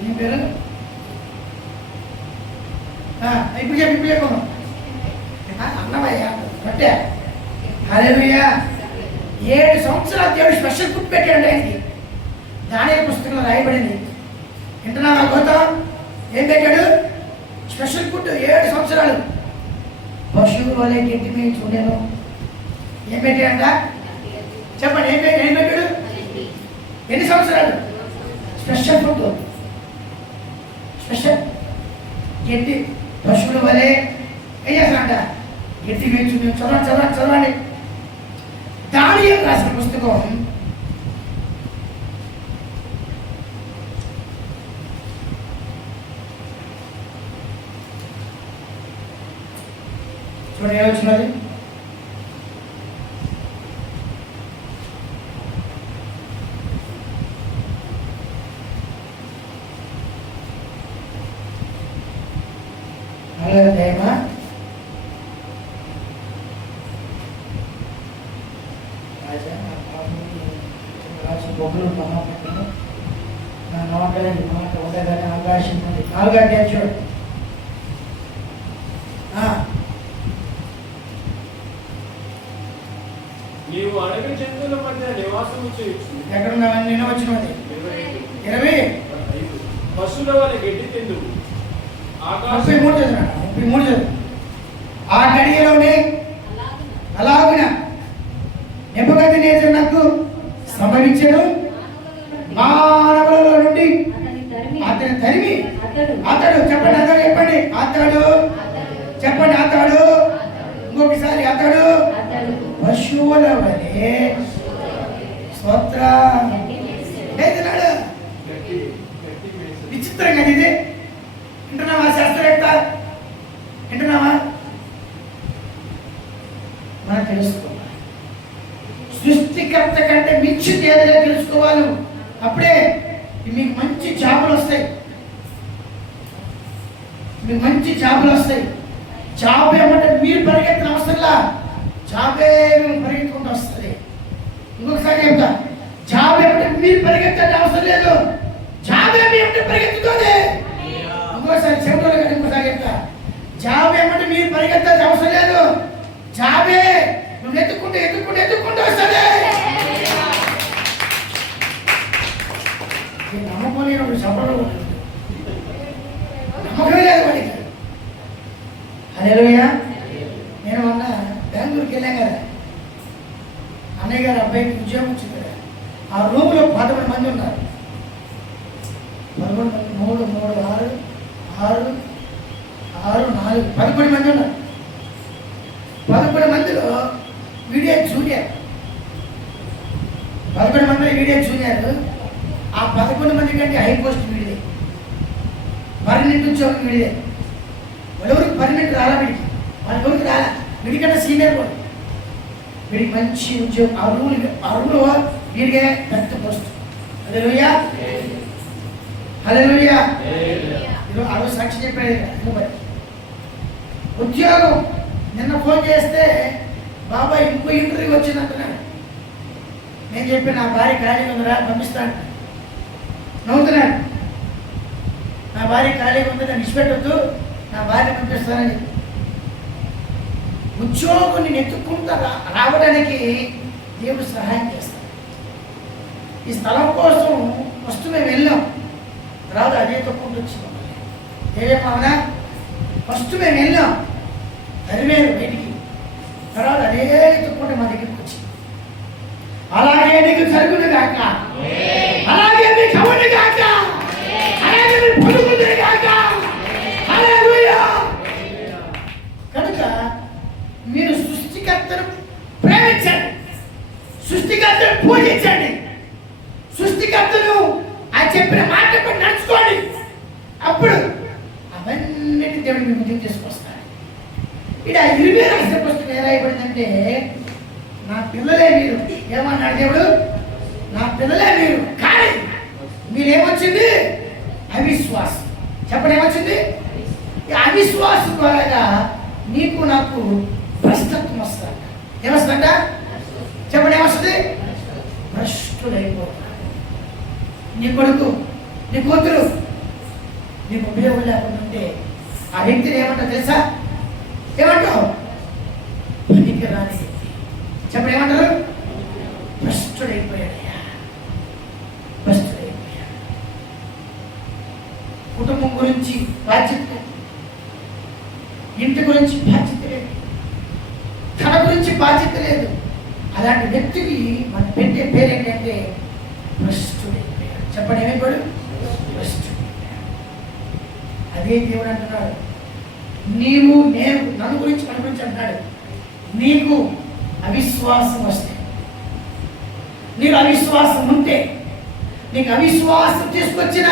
ఏం పేరు ఇప్పుడు చెప్పు అన్నమయ్యా పట్టే. హల్లెలూయా. 7 సంవత్సరాలు దేవుడు స్పెషల్ ఫుడ్ పెట్టాడు ఆయనకి. దానియేలు పుస్తకంలో రాయబడింది. వింటున్నావా గౌతమ్? ఏం పెట్టాడు? స్పెషల్ ఫుడ్ 7 సంవత్సరాలు. పశువుల వల్లే గట్టి మీద చూడాను. ఏం పెట్టాడంట చెప్పండి. ఏం పెట్టాడు? ఎన్ని సంవత్సరాలు? స్పెషల్ ఫుడ్, స్పెషల్ గట్టి పశువుల వల్లే ఏం చేస్తాడంట? గట్టి మీద చూడండి. చదవండి. దానియేలు రాసిన పుస్తకం 40 దేవా బొగ్గులు మహాపట్టణం నా నోటలని మాట ఉదయగానే ఆకాశం 4 అధ్యాయం చూడు. నీవు అడవి జంతువుల మధ్య నివాసం చేయొచ్చు. ఎక్కడున్నావని నిన్న వచ్చినది 20 పశువుల వల్ల గడ్డి తిందు. 33 ఆ గడియలోనే అలాగున నెబుకద్నెజరునకు సంభవించెను. మానవులలో నుండి అతని తరిమి అతడు చెప్పండి అతడు ఇంకొకసారి అతడు పశువుల వలె స్తోత్ర లేదన్నాడు. విచిత్రంగా ఇది వింటున్నావా? శాస్త్రవేత్త వింటున్నావా? మనం తెలుసుకోవాలి. సృష్టికర్త కంటే మించి ఏదైనా తెలుసుకోవాలి. అప్పుడే మీకు మంచి జాబులు వస్తాయి. జాబ్ ఏమంటే మీరు పరిగెత్తిన అవసరంలా, జాబే మేము పరిగెత్తుకుంటూ వస్తుంది. ఇంకొకసారి చెప్తా, జాబ్ ఏమంటే మీరు పరిగెత్తే అవసరం లేదు, జాబే మీ అంటే పరిగెత్తుతుంది. ఇంకోసారి చెబుతాను కానీ ఇంకోసారి చెప్తా, జాబ్ ఏమంటే మీరు పరిగెత్తే అవసరం లేదు, జాబే నువ్వు ఎత్తుకుంటూ వస్తుంది. నమ్మకం లేని సఫలం నమ్మకమే లేదు వాడికి. హల్లెలూయా. నేను మొన్న బెంగళూరుకి వెళ్ళాం కదా, అన్నయ్య గారు అబ్బాయికి ఉద్యోగం వచ్చింది కదా. ఆ రూమ్లో 11 మంది ఉన్నారు. 11 మంది 3, 6, 6, 4 11 మంది ఉన్నారు. 11 మందిలో వీడియో జూనియర్. 11 మందిలో వీడియో జూనియర్. ఆ 11 మంది కంటే హై పోస్ట్ వీడియో, పర్మనెంట్ ఉద్యోగం వీడియో. వాళ్ళెవరికి పర్మనెంట్ రాలా, వాళ్ళ ఎవరికి రాలా. వీడికన్నా సీనియర్ కూడా. వీడికి మంచి ఉద్యోగం. అరువులో వీడికే పెద్ద పోస్ట్. హల్లెలూయా. ఆ రోజు సాక్షి చెప్పాడు. ఉద్యోగం నిన్న ఫోన్ చేస్తే బాబాయ్ ఇంకో ఇంటర్వ్యూ వచ్చిందంటున్నాడు. నేను చెప్పి నా భార్య ఖాళీగా ఉందిరా పంపిస్తాను. నవ్వుతున్నాడు. నా భార్య ఖాళీగా ఉంది, నన్ను ఇచ్చిపెట్టద్దు, నా భార్య పంపిస్తానని. ఉద్యోగుని నెత్తుకుంటూ రావడానికి దేవుడు సహాయం చేస్తాడు. ఈ స్థలం కోసం ఫస్ట్ మేము వెళ్ళాం, తర్వాత అదే తొక్కుంటూ వచ్చినాం. ఏమేమవునా ఫస్ట్ మేము వెళ్ళాం, తరివేరు బయటికి, తర్వాత అదే తొక్కుంటే మా దగ్గరికి వచ్చి అలాగే నీకు జరుగును గాక, అలాగే మీకు చెప్పిన మాట బట్టి నడుచుకోండి. అప్పుడు అవన్నీ దేవుడు మీ ముందుకు తీసుకొస్తాడు. ఇక్కడ ఇరిమియా రాసిన పుస్తకం ఏ రాయబడిందంటే, నా పిల్లలే మీరు. ఏమన్నాడు దేవుడు? నా పిల్లలే మీరు. కానీ మీరేమొచ్చింది? అవిశ్వాసం. చెప్పండి, ఏమొచ్చింది? ఈ అవిశ్వాసం ద్వారా నీకు నాకు భ్రష్టత్వం వస్తుందంట. ఏమొస్తుందంట? చెప్పండి, ఏమొస్తుంది? భ్రష్టుడైపోతాడు. నీ కొడుకు, నీ కూతురు నీకు ఉపయోగం లేకుండా ఉంటే ఆ వ్యక్తిని ఏమంటావు తెలుసా? ఏమంటావు? పనికి రాని వ్యక్తి. చెప్పండి, ఏమంటారు? భ్రష్టుడైపోయాడయ్యా, భ్రష్టుడైపోయాడు. కుటుంబం గురించి బాధ్యత లేదు, ఇంటి గురించి బాధ్యత లేదు, తన గురించి బాధ్యత లేదు. అలాంటి వ్యక్తికి మనం పెట్టే పేరు ఏంటంటే భ్రష్టుడైపోయాడు. చెప్పండి, ఏమైపోయాడు? భ్రష్టుడైపోయాడు. అదే దేవుడు అంటున్నాడు, నీవు నేను నన్ను గురించి మన గురించి అంటున్నాడు, నీకు అవిశ్వాసం వస్తే, నీకు అవిశ్వాసం ఉంటే, నీకు అవిశ్వాసం తీసుకొచ్చిన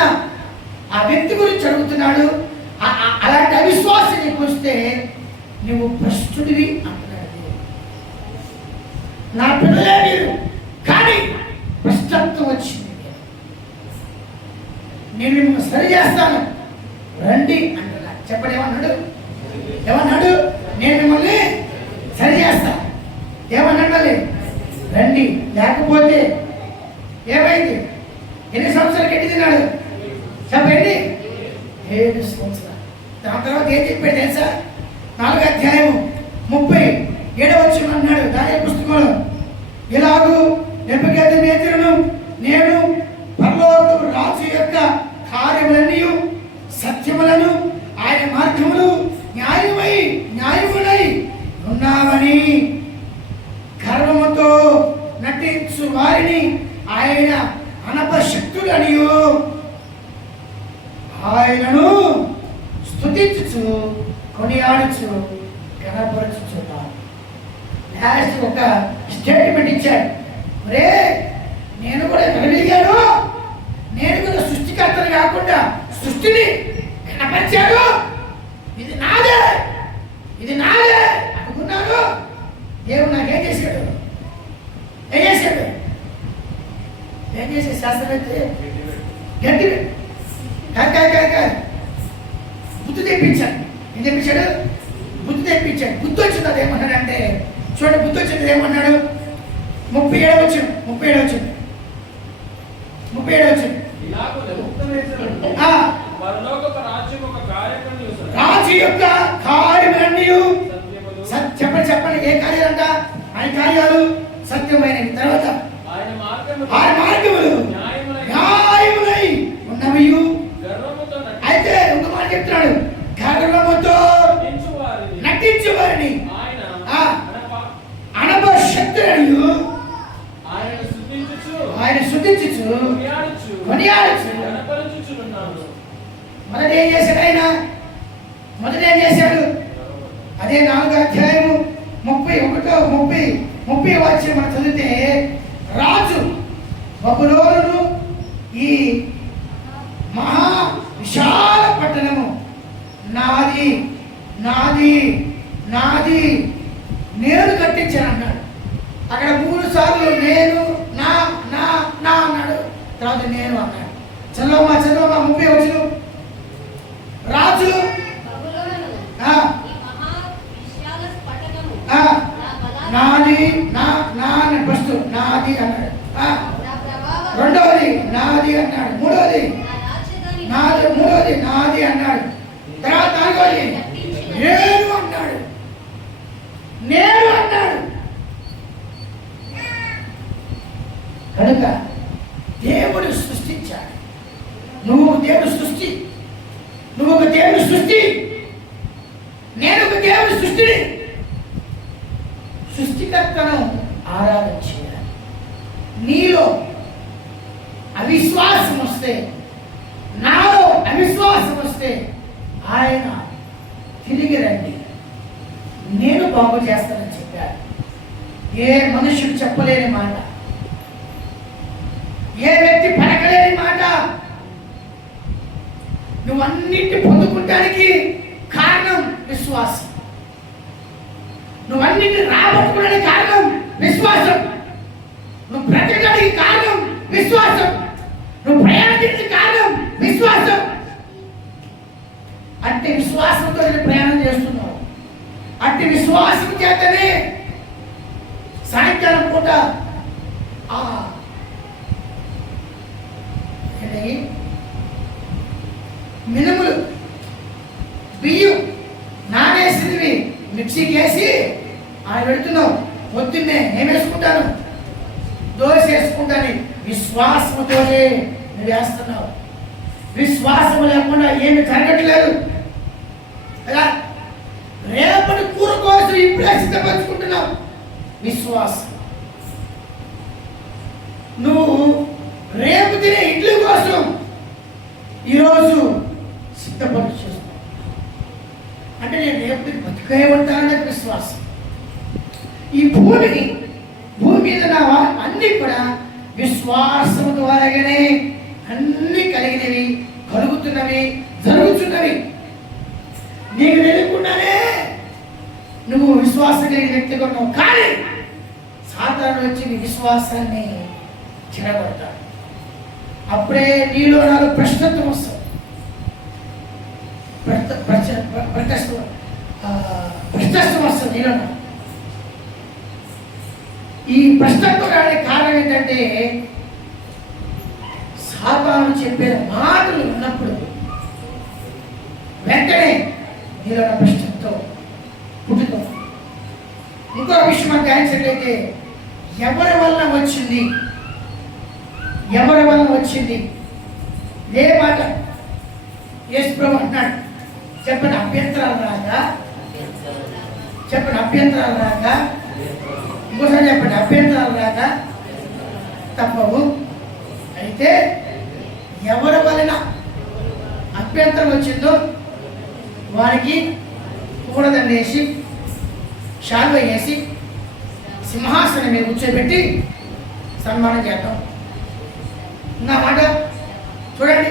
ఆ వ్యక్తి గురించి అడుగుతున్నాడు. అలాంటి అవిశ్వాసం నీకు వస్తే నువ్వు భ్రష్టుడివి అంటున్నాడు దేవుడు. నా పిల్లలే మీరు, కానీ భ్రష్టత్వం వచ్చింది. నేను మిమ్మల్ని సరి చేస్తాను, రండి అంటున్నాడు. చెప్పండి, ఏమన్నాడు? ఏమన్నాడు? నేను మిమ్మల్ని సరి చేస్తాను. ఏమన్నాడు? మళ్ళీ రండి. లేకపోతే ఏమైంది? ఎన్ని సంవత్సరాలు గట్టి తిన్నాడు? చెప్పండి, 7 సంవత్సరాలు. దాని తర్వాత ఏం చెప్పాడు తెలుసా? 4వ అధ్యాయం 37వ వచనం అన్నాడు దానియేలు పుస్తకంలో, ఇలాగూ నెబుకద్నెజరును నేను పరలోకపు రాజు యొక్క కార్యములన్నీ సత్యములను ఆయన మార్గములు న్యాయములై ఉన్నామని గర్వముతో నటించు వారిని ఆయన అనపశక్తులనియు ఆయనను స్తుతించుచు కొనియాడుచు కనపరచుచున్నాడు. లాస్ట్ ఒక స్టేట్మెంట్ ఇచ్చాడు, రే నేను కూడా వినగలిగాను, నేను కూడా సృష్టికర్తను కాకుండా సృష్టిని కనపరిచాడు. ఇది నాదే, ఇది నాదే అనుకున్నాను. దేవుడు నాకేం చేశాడు? ఏం చేశాడు? ఏం చేశాడు? శాస్త్రవేత్త గట్టి బుద్ధి తెప్పించాడు. ఏం తెప్పించాడు? బుద్ధి తెప్పించాడు. బుద్ధి వచ్చింది. అది ఏమన్నాడంటే, చూడండి, బుద్ధి వచ్చింది ఏమన్నాడు? 37వ వచనం. రాజు యొక్క కార్యములన్నీ చెప్పండి, ఏ కార్యాలంట? ఆయన కార్యాలు సత్యమైనవి. తర్వాత ఆయన మార్గములు న్యాయములై ఉన్నవి. అయితే ఇంకో మాట చెప్తున్నాడు, గర్వముతో నటించు వారిని అనపశక్తులను ఆయన శుద్ధించు కొనియాడుచు. మొదట ఏం చేశాడు ఆయన? మొదట ఏం చేశాడు? అదే 4వ అధ్యాయము 30 వచనం మనం చదివితే, రాజు బబులోను ఈ మహా విశాల పట్టణము నాది నాది నాది నేను కట్టించాను అన్నాడు. అక్కడ 3 సార్లు నేను నా నా నా అన్నాడు. తర్వాత నేను అన్నాడు. చదవమా 30 వచనం. రాజు నాది నా ఫస్ట్ నాది అన్నాడు. రెండవది నాది అన్నాడు. మూడవది నాది అన్నాడు. తర్వాత 4వది నేను అన్నాడు. కనుక దేవుడు సృష్టించాడు. నువ్వు ఒక దేవుడు సృష్టి, నేను ఒక దేవుడు సృష్టిని. సృష్టికర్తను ఆరాధన చేయాలి. నీలో అవిశ్వాసం వస్తే, నాలో అవిశ్వాసం వస్తే ఆయన తిరిగి రండి, నేను బాగు చేస్తానని చెప్పాడు. ఏ మనుషుడు చెప్పలేని మాట, ఏ వ్యక్తి పలకలేని మాట నువ్వు అన్నిటిని పొందుకుంటానికి కారణం విశ్వాసం. నువ్వు అన్నిటిని రాబట్టుకోవడానికి కారణం విశ్వాసం. నువ్వు బ్రతకడానికి కారణం విశ్వాసం. నువ్వు ప్రయాణించడానికి కారణం విశ్వాసం. అంటే విశ్వాసంతో నేను ప్రయాణం చేస్తున్నావు. అంటే విశ్వాసం చేతనే సాయంకాలం పూట మినుములు బియ్యం నానేసినవి మిక్సీకి వేసి ఆయన పెడుతున్నావు. పొద్దున్నే ఏం వేసుకుంటాను? దోశ వేసుకుంటాను. విశ్వాసంతోనే నువ్వు వేస్తున్నావు. విశ్వాసం లేకుండా ఏమి జరగట్లేదు కదా. రేపటి కూర కోసం ఇప్పుడే సిద్ధపరచుకుంటున్నావు. విశ్వాసం. నువ్వు రేపు తినే ఇడ్లీ కోసం ఈరోజు సిద్ధపరచు. అంటే నేను రేపు బతుకే ఉంటానని విశ్వాసం. ఈ భూమి మీద నా అన్ని కూడా విశ్వాసం ద్వారాగానే అన్ని కలిగినవి, కలుగుతున్నవి, జరుగుతున్నవి. నీకు తెలియకుండానే నువ్వు విశ్వాసం కలిగిన వ్యక్తిగా ఉన్నావు. కానీ సాతాను వచ్చి నీ విశ్వాసాన్ని చెడగొడతాడు. అప్పుడే నీలో నాకు ప్రశ్నత్వం వస్తుంది. ప్రశ్నత్వం వస్తుంది నీలో. ఈ ప్రశ్నత్వం రావడానికి కారణం ఏంటంటే సాతాను చెప్పే మాటలు ఉన్నప్పుడు వెంటనే నీలో ప్రశ్నత్వం పుట్టుతుంది. ఇంకో విషయం మనం గ్రహించినట్లయితే ఎవరి వల్ల వచ్చింది, ఎవరి వల్ల వచ్చింది ఏ మాట యేసు ప్రభు అంటున్నాడు. చెప్పండి, అభ్యంతరాలు రాగా. చెప్పండి, అభ్యంతరాలు రాగా. ఇంకోసారి చెప్పండి, అభ్యంతరాలు రాగా తప్పవు. అయితే ఎవరి వలన అభ్యంతరం వచ్చిందో వారికి కూడదండ వేసి శాల్వ వేసి సింహాసనం మీద కూర్చోబెట్టి సన్మానం చేద్దాం. నా మాట చూడండి,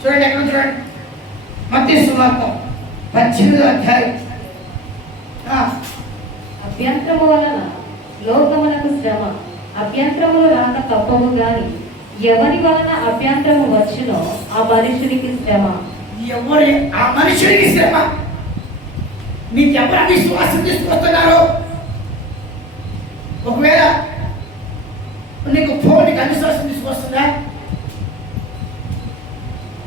చూడండి, ఎక్కడ చూడండి. మత్తయి సువార్త 18వ అధ్యాయం. అభ్యంతరము వలన లోకమునకు శ్రమ, అభ్యంతరములు రాక తప్పవు గాని ఎవరి వలన అభ్యంతరము వచ్చునో ఆ మనుషునికి శ్రమ. ఎవరి ఆ మనుషునికి శ్రమ. మీకు ఎవరు విశ్వాసం తీసుకొస్తున్నారో, ఒకవేళ నీకు ఫోన్ నీకు అవిశ్వాసం తీసుకొస్తుందా?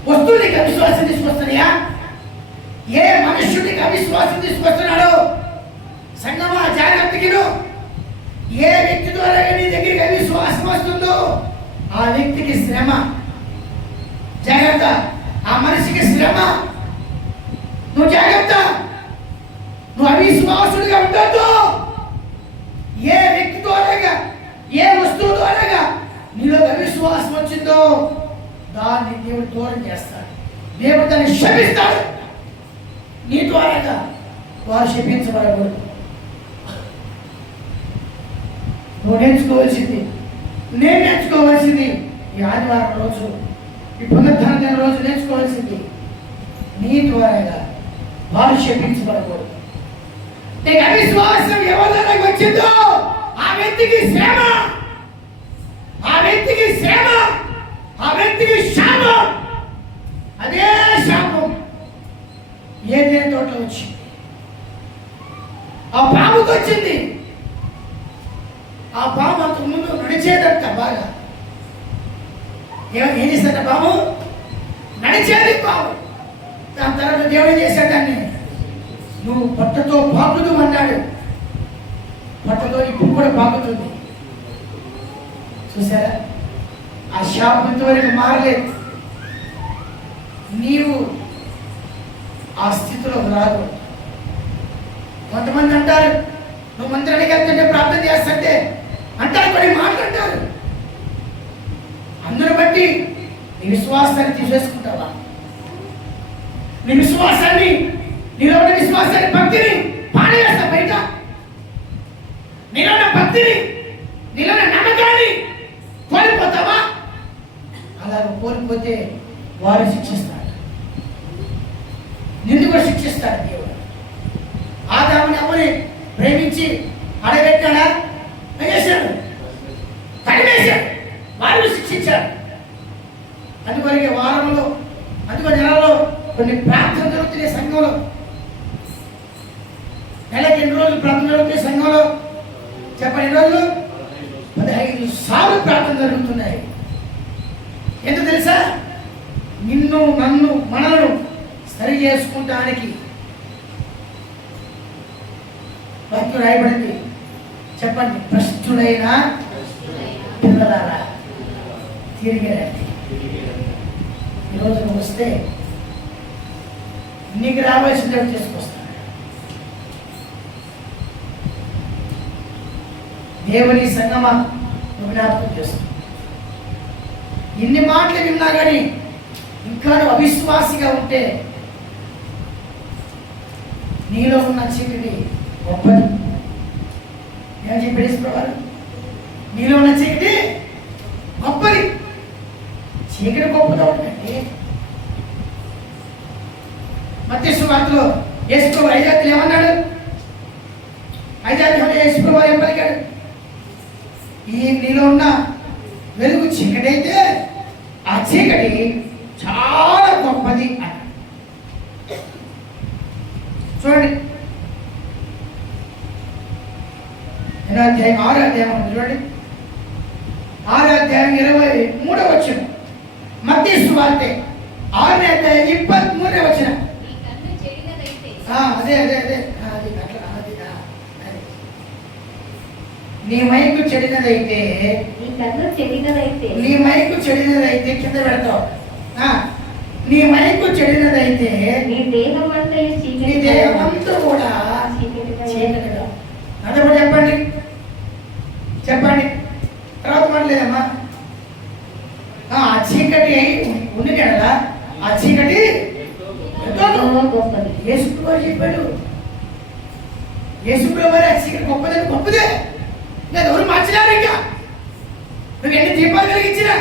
వస్తువు నీకు అవిశ్వాసం తీసుకొస్తున్నాయా? ఏ మనుష్యుడికి అవిశ్వాసం తీసుకొస్తున్నాడో సంగమా జాగ్రత్తగా. ఏ వ్యక్తి ద్వారా నీ దగ్గరికి అవిశ్వాసం వస్తుందో ఆ వ్యక్తికి శ్రమ. జాగ్రత్త. ఆ మనిషికి శ్రమ. నువ్వు జాగ్రత్త. నువ్వు అవిశ్వాసుడిగా ఉండొద్దు. ఏ వ్యక్తి ద్వారాగా, ఏ వస్తువు ద్వారాగా నీలో అవిశ్వాసం వచ్చిందో దాన్ని దేవుడు దూరం చేస్తాడు. దేవుడు దాన్ని శపిస్తాడు. నీ ద్వారాగా వారు శపించబడకూడదు. నువ్వు నేర్చుకోవాల్సింది, నేను నేర్చుకోవాల్సింది ఈ ఆదివారం రోజు, ఈ పునరుద్ధరణ రోజు నేర్చుకోవాల్సింది నీ ద్వారాగా వారు శపించబడకూడదు. నీకు అవిశ్వాసం ఎవరికి వచ్చిందో ఆ వ్యక్తికి శ్రమ, ఆ వ్యక్తికి శ్రమ, ఆ వ్యక్తికి శాపం. అదే శాపం ఏదైనా తోట వచ్చింది. ఆ పాముకి వచ్చింది. ఆ పాము అంతకు ముందు నడిచేదంట బాగా. ఏం చేస్తాడ పాము? నడిచేది పాము. దాని తర్వాత దేవుడు చేశాడని నువ్వు పట్టతో పాకుతూ అన్నాడు. పట్టతో ఇప్పుడు కూడా పాకుతుంది. చూసారా? ఆ శాపం ఇంతవరకు మారలేదు. నీవు ఆ స్థితిలో రాదు. కొంతమంది అంటారు నువ్వు మంత్రానికి వెళ్తుంటే ప్రార్థన చేస్తుంటే అంటారు, కొన్ని మాట్లాడతారు. అందును బట్టి నీ విశ్వాసాన్ని తీసేసుకుంటావా? నీ విశ్వాసాన్ని, నీలో ఉన్న విశ్వాసాన్ని, భక్తిని పాడేస్తా బయట. నీలో ఉన్న భక్తిని, నీలో ఉన్న నమ్మకాన్ని కోల్పోతావా? అలా కోల్పోతే వారు శిక్షిస్తారు. నిన్ను కూడా శిక్షిస్తాడు దేవుడు. ఆదాముని అమ్మని ప్రేమించి అడగెట్టాడా? వేశాడు, తడివేశాడు, వారిని శిక్షించాడు. అందుకొరకే వారంలో అందుకో నెలలో కొన్ని ప్రార్థన జరుగుతున్నాయి సంఘంలో. నెలకి ఎన్ని రోజులు ప్రార్థన జరుగుతున్నాయి సంఘంలో? చెప్పండి, ఎన్ని రోజులు? 15 సార్లు ప్రార్థన జరుగుతున్నాయి. ఎందుకు తెలుసా? నిన్ను నన్ను మనలను సరి చేసుకుంటానికి వాక్యం రాయబడింది. చెప్పండి, భ్రష్టులైన పిల్లలారా తిరిగి రండి. ఈరోజు నువ్వు వస్తే నీకు రావాల్సిందే చేసుకొస్తాను. దేవుని సంగమా నువ్వు జ్ఞాపకం చేస్తావు. ఇన్ని మాటలు విన్నా కానీ ఇంకా నువ్వు అవిశ్వాసిగా ఉంటే నీలో ఉన్న చీకటి గొప్పది. ఏమని చెప్పేసుకోవాలి? నీలో ఉన్న చీకటి గొప్పది. చీకటి గొప్పది అవుతుందండి. మత్తయి సువార్తలో యేసుప్రభువు 5 అధ్యాయంలో ఏమన్నాడు? 5 అధ్యాయంలో యేసుప్రభువు ఏం పలికాడు? ఈ నీలో ఉన్న వెలుగు చీకటి అయితే ఆ చీకటి చాలా గొప్పది అన్నాడు. చూడండి, 6వ అధ్యాయం చూడండి, 6వ అధ్యాయం 23వ వచనం. మత్తయి సువార్త 6వ అధ్యాయం 23వ వచనం. అదే అదే అదే అది అట్లా అది నీ మైకు చెడినదైతే నీ మైకు చెడినదైతే కింద పెడతావు. నీ మైకు చెడినదైతే నీ దేహమంతా కూడా చీకటిగా. అదే కూడా చెప్పండి చెప్పండి. తర్వాత మాట్లేదమ్మా. ఆ చీకటి ఉంది కదా, ఆ చీకటి యేసుప్రభువు చెప్పాడు. యేసుప్రభువు ఆ చీకటి గొప్పదని గొప్పదే. నేను ఎవరు మార్చినారు? ఇంకా నువ్వు ఎన్ని దీపాలు వెలిగించినా,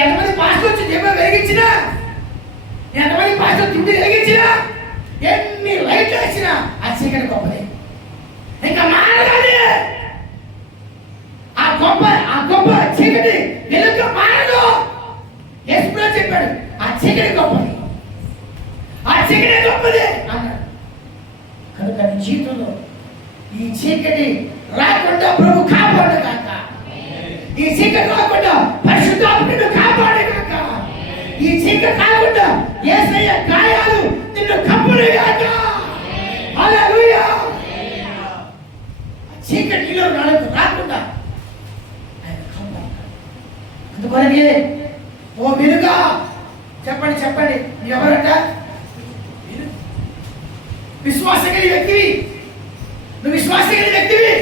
ఎంతమంది పాస్టర్ వచ్చి దీపాలు వెలిగించినా, ఎంతమంది పాస్టర్ తిండి వెలిగించినా, ఎన్ని లైట్లు వచ్చినా ఆ చీకటి గొప్పదే. ఇంకా మారదాది. ఆ గొప్ప చీకటి వెలుగు మారదు. యేసుప్రభువు చెప్పాడు ఆ చీకటి గొప్పది, ఆ చీకటి గొప్పది అన్నాడు. కనుక నీ జీవితంలో ఈ చీకటి రాకుండా ప్రభు కాపాడు కాక, ఈ చీకటి రాకుండా పరిశుద్ధాత్మను కాపాడు కాక, ఈ చీకటి రాకుండా యేసయ్య గాయాలు నిన్ను కప్పును కాక. హల్లెలూయా. చీకటిలో రాకుండా ఆయన కాపాడు. అందుకొరకే ఓ వెలుగా చెప్పండి చెప్పండి, ఎవరట? విశ్వాసం కలిగిన వ్యక్తివి. నువ్వు విశ్వాసం కలిగిన వ్యక్తివి.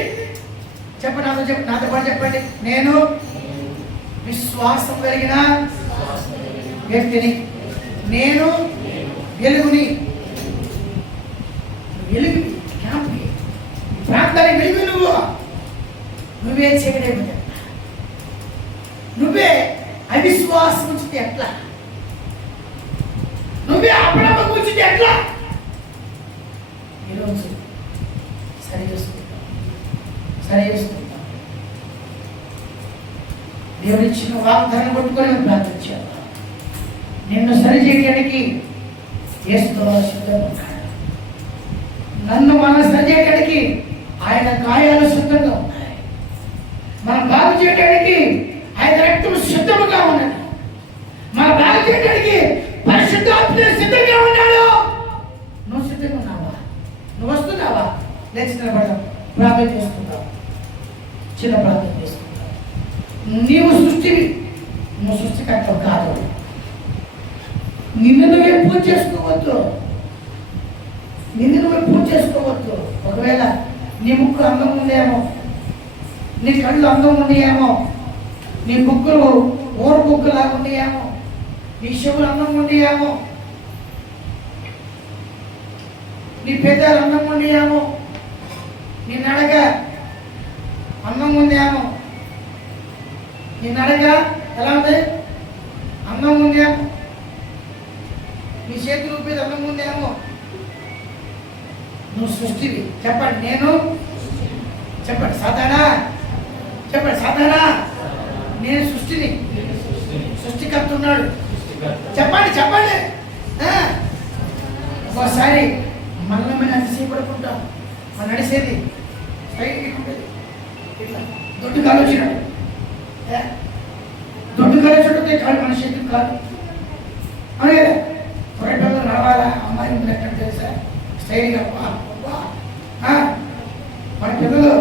చెప్పండి, నాతో పాటు చెప్పండి. నేను విశ్వాసం కలిగిన వ్యక్తిని, నేను వెలుగుని. వెలుగు ప్రాంతానికి వెలుగు. నువ్వే చీకటి, నువ్వే అవిశ్వాసం ఉంచితే ఎట్లా? నువ్వే అపనమ్మకం ఉంచితే ఎట్లా? ఈరోజు సరి చేసుకుంటాం. దేవుడు ఇచ్చిన వాగ్దానం పట్టుకొని ప్రార్థించాను. నిన్ను సరి చేయడానికి నన్ను మనం సరి చేయడానికి ఆయన గాయాలు శుద్ధంగా ఉన్నాయి. మనం బాగు చేయడానికి ఆయన రక్తం శుద్ధముగా ఉన్నది. మనం బాగు చేయడానికి పరిశుద్ధాత్మ సిద్ధంగా ఉన్నాడు. నువ్వు సిద్ధంగా ఉన్నావా? నువ్వు వస్తున్నావా? లేచి నిలబడదాం, ప్రార్థన చేసుకుంటావు. చిన్న ప్రార్థన చేసుకుంటావు. నువ్వు సృష్టికర్తవు కాదు. నిన్ను నువ్వే పూజ చేసుకోవద్దు. ఒకవేళ నీ ముక్కు అందం ఉందేమో, నీ కళ్ళు అందం ఉండేమో, నీ బుక్కులు ఓరు బుక్కులాగా ఉండేమో, నీ చెవులు అందం ఉండేమో, నీ పెదాలు అందం ఉండేమో, నీ నడక అందం ఉందేమో. నీ నడక ఎలా ఉంది? అందం ఉందేమో. నీ చేతులు ఊపేది అన్నం ముందేమో. నువ్వు సృష్టివి. చెప్పండి నేను. చెప్పండి సాధారణ. చెప్పండి సాధారణ. నేను సృష్టిని. సృష్టికర్త ఉన్నాడు. చెప్పండి చెప్పండి. ఒకసారి మనల్ని మనం అతిశయపడుకుంటాం. మనం నడిచేది స్ట్రైట్ ఉంటుంది. ఇట్లా దొడ్డు కాలు వచ్చినట్టు. దొడ్డు కాలు వచ్చినట్టు కాదు మన చేతికి కాదు. అవును కదా. త్వరలో రావాలా అమ్మాయి ఎక్కడ తెలుసా స్టైల్గా మన పిల్లలు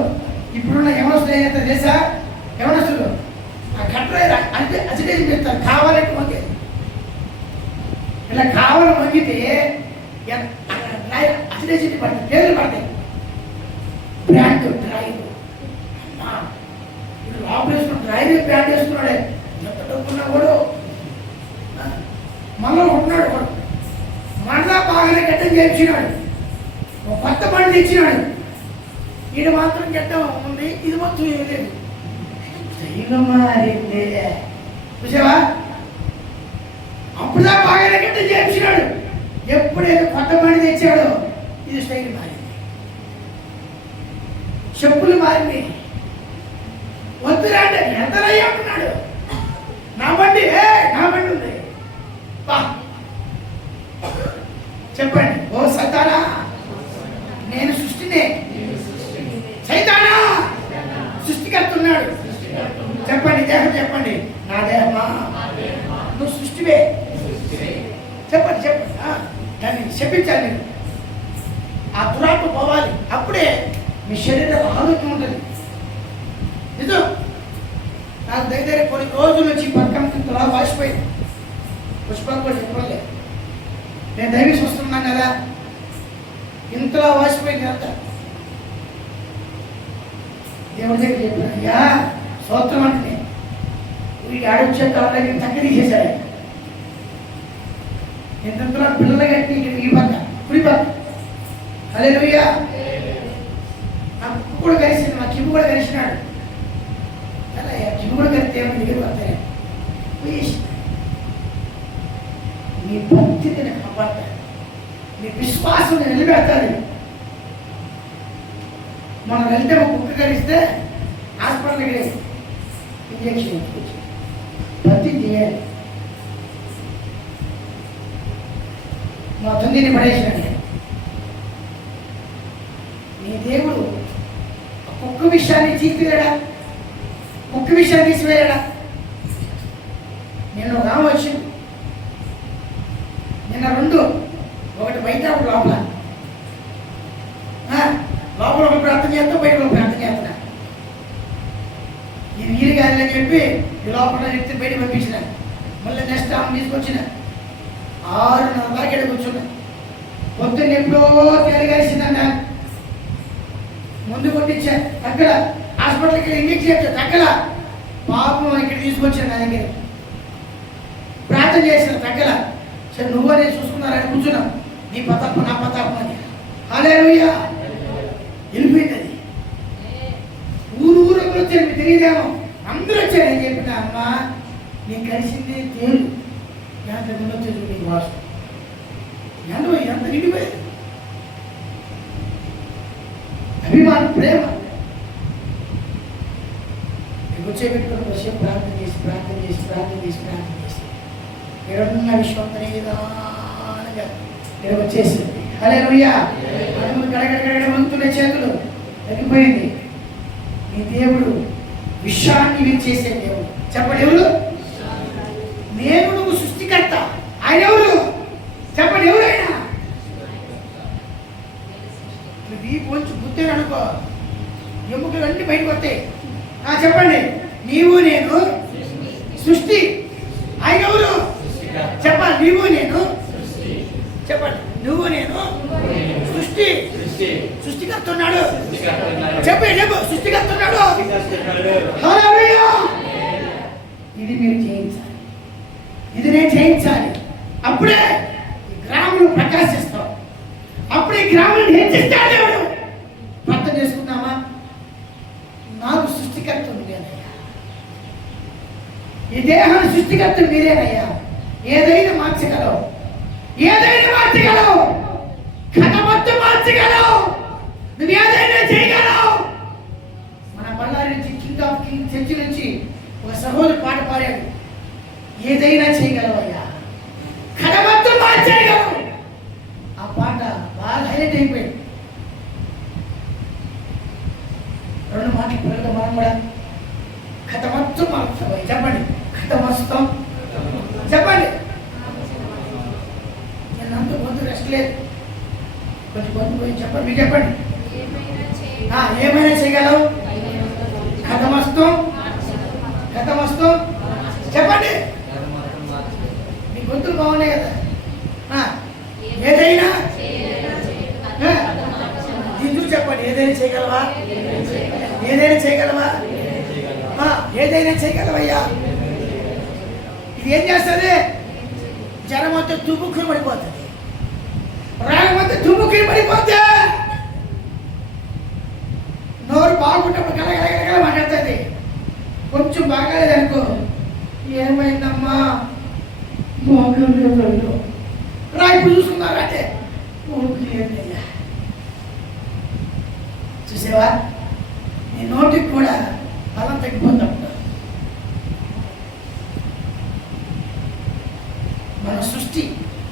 ఇప్పుడున్న యవనస్తులు ఏదైతే తెలుసా యవనస్తులు ఆ కట్ర అంటే అజిటేషన్ చేస్తారు. కావాలంటే వంగేది ఇలా కావాలని వంగితే అజిటేషన్ పడతాయి, పేర్లు పడతాయి. బ్రాండ్ డ్రైవ్ ఇది లోపల వేసుకున్న డ్రైవ్ బ్రాండ్ వేసుకున్నాడే. ఎంత డబ్బున్నా కూడా మనలో ఉంటున్నాడు కూడా. మనలా బాగానే గడ్డం చేయించినాడు. ఒక కొత్త బండి తెచ్చినాడు. ఇది మాత్రం గడ్డం ఉంది, ఇది మొత్తం ఏం లేదు. చూసావా? అప్పుడుదా బాగానే గడ్డం చేయించినాడు. ఎప్పుడైతే కొత్త బండి తెచ్చాడో ఇది స్టైల్ మారింది, చెప్పులు మారింది. వద్దురాండి ఎంతరయ్యా అంటున్నాడు. నా బండి ఉంది. చెప్పండి. ఓ సైతానా నేను సృష్టినే. సైతానా సృష్టికర్తున్నాడు. చెప్పండి దేహం. చెప్పండి నా దేహమా నువ్వు సృష్టివే. చెప్పండి చెప్పండి. దాన్ని చెప్పించాలి నేను. ఆ దురాత్మ పోవాలి. అప్పుడే మీ శరీరం ఆరోగ్యం ఉంటుంది. నిజం. నాకు దగ్గర కొన్ని రోజుల నుంచి పక్కన ఇంతలా వాసిపోయింది. పుష్పాలు కూడా చెప్పలే. నేను దైవీ చూస్తున్నాను కదా, ఇంతలా వాసిపోయింది అంతా. దేవుడి దగ్గర చెప్పాను, అయ్యా స్తోత్రం అంటే వీడి ఆడొచ్చే కాళ్ళకి తగ్గ తీసేశాడు. ఎంతలో పిల్లలు కట్టి ఈ పక్క కుడి పక్క హల్లెలూయా. నా కుక్కు కూడా కలిసింది, నా కిమ్ము కూడా కలిసినాడు. అలా కిమ్ము కూడా కలిస్తే ఏమో దగ్గర పడతాయి. నీ భక్తిని నేను కాపాడతాను, నీ విశ్వాసం నిలబెడతాను. మనం వెళ్తే ఒక కుక్క కలిస్తే హాస్పిటల్కి ఇంజక్షన్ ఇచ్చుకోవచ్చు. భక్తి చేయాలి. మొత్తం దీన్ని పడేసినాడు. నీ దేవుడు కుక్క విషయాన్ని తీసివేయడా? కుక్క విషయాన్ని తీసివేయడా? నేను రాము వచ్చింది నిన్న రెండు, ఒకటి బయట ఒకటి లోపల. లోపల ఒక ప్రార్థన చేస్తా, బయట ఒక ప్రార్థన చేస్తున్నా. ఇది వీలు కాదని చెప్పి ఈ లోపల వ్యక్తి బయట పంపించిన. మళ్ళీ నెక్స్ట్ ఆమె తీసుకొచ్చిన 6:30 దాకా ఇక్కడ కూర్చున్నా. పొద్దున్న ఎప్పుడో తేలిగలిసిందన్న ముందు కొట్టించా. తగ్గల హాస్పిటల్కి ఇంజక్షన్ చేస్తా తగ్గల. పాపం ఇక్కడ తీసుకొచ్చాను నా దగ్గర. ప్రార్థన చేసిన తగ్గల. సరే నువ్వు నేను చూసుకున్నారని కూర్చున్నాం. నీ పతప్ప నా పతప్ప అని. హల్లెలూయా. వెళ్ళిపోయింది అది. ఊరు వచ్చారు, మీకు తెలియదేమో. అందరూ వచ్చారు. నేను చెప్పిన అమ్మ నీకు కలిసింది తేలు ఎంత వచ్చేది నీకు వాసు ఎంత నిండిపోయేది. అభిమానం, ప్రేమ. వచ్చేపెట్టుకుని వచ్చే ప్రార్థన చేసి ఎక్కడున్న విశ్వంతో నిదానంగా ఇక్కడ వచ్చేసింది. హల్లెలూయా. గడగడ వంతున్న చేతులు తగ్గిపోయింది. ఈ దేవుడు విశ్వాన్ని విరిచేసే దేవుడు. చెప్పండి ఎవరు? నేను. నువ్వు సృష్టికర్త. ఆయన ఎవరు? చెప్పండి ఎవరైనా. వీపు వంచి గుర్తే అనుకో, ఎముకలు అన్ని బయటకు వస్తాయి. చెప్పండి. నీవు నేను సృష్టి. ఆయన ఎవరు? చెప్పండి. నీవు నేను. చెప్పండి. నువ్వు నేను సృష్టి. సృష్టికర్తున్నాడు. చెప్పు సృష్టికర్తున్నాడు. ఇది మీరు చేయించాలి, ఇది నేను చేయించాలి. అప్పుడే ఈ గ్రాములు ప్రకాశిస్తాం. అప్పుడే గ్రాములు హెచ్చిస్తాడు దేవుడు. ప్రార్థన చేసుకుందామా? నాకు సృష్టికర్త మీరేనయ్యా, ఈ దేహాన్ని సృష్టికర్త మీరేనయ్యా. ఏదైనా మార్చగలవు. ఏదైనా మార్చగలవు, కథ మొత్తం మార్చగలవు, నువ్వు ఏదైనా చేయగలవు. మన బళ్ళారి నుంచి కింగ్ ఆఫ్ కింగ్ చర్చి నుంచి ఒక సహోదరు పాట పాడాడు, ఏదైనా చేయగలవయ్యా, కథ మొత్తం మార్చగలవు. ఆ పాట బాగా హైలైట్ అయిపోయింది. రెండు మాటలు పిల్లలతో మనం కూడా కథ మొత్తం మార్చుతాం. చెప్పండి, కథ మొత్తం చెప్పండి. నేను అంత గొంతు రెస్ట్ లేదు, కొంచెం గొంతు పోయి చెప్పండి. మీరు చెప్పండి, ఏమైనా చేయగలవు, కథ మొత్తం చెప్పండి. మీ గొంతులు బాగున్నాయి కదా. ఏదైనా దీంట్లో చెప్పండి, ఏదైనా చేయగలవా, ఏదైనా చేయగలవా, ఏదైనా చేయగలవయ్యా. ఇది ఏం చేస్తుంది? జనం మొత్తం తుమ్ముకుని పడిపోతుంది, రాగం మొత్తం తుమ్ముకుని పడిపోతే నోరు బాగుంటప్పుడు గలగలగలగల మాట్లాడుతుంది. కొంచెం బాగాలేదనుకో, ఏమైందమ్మా మోకళ్ళు రా ఇప్పుడు చూసుకున్నారంటే ఏంటయ్యా. చూసావా, నీ నోటికి కూడా బలం తగ్గిపోతాడు. మన సృష్టి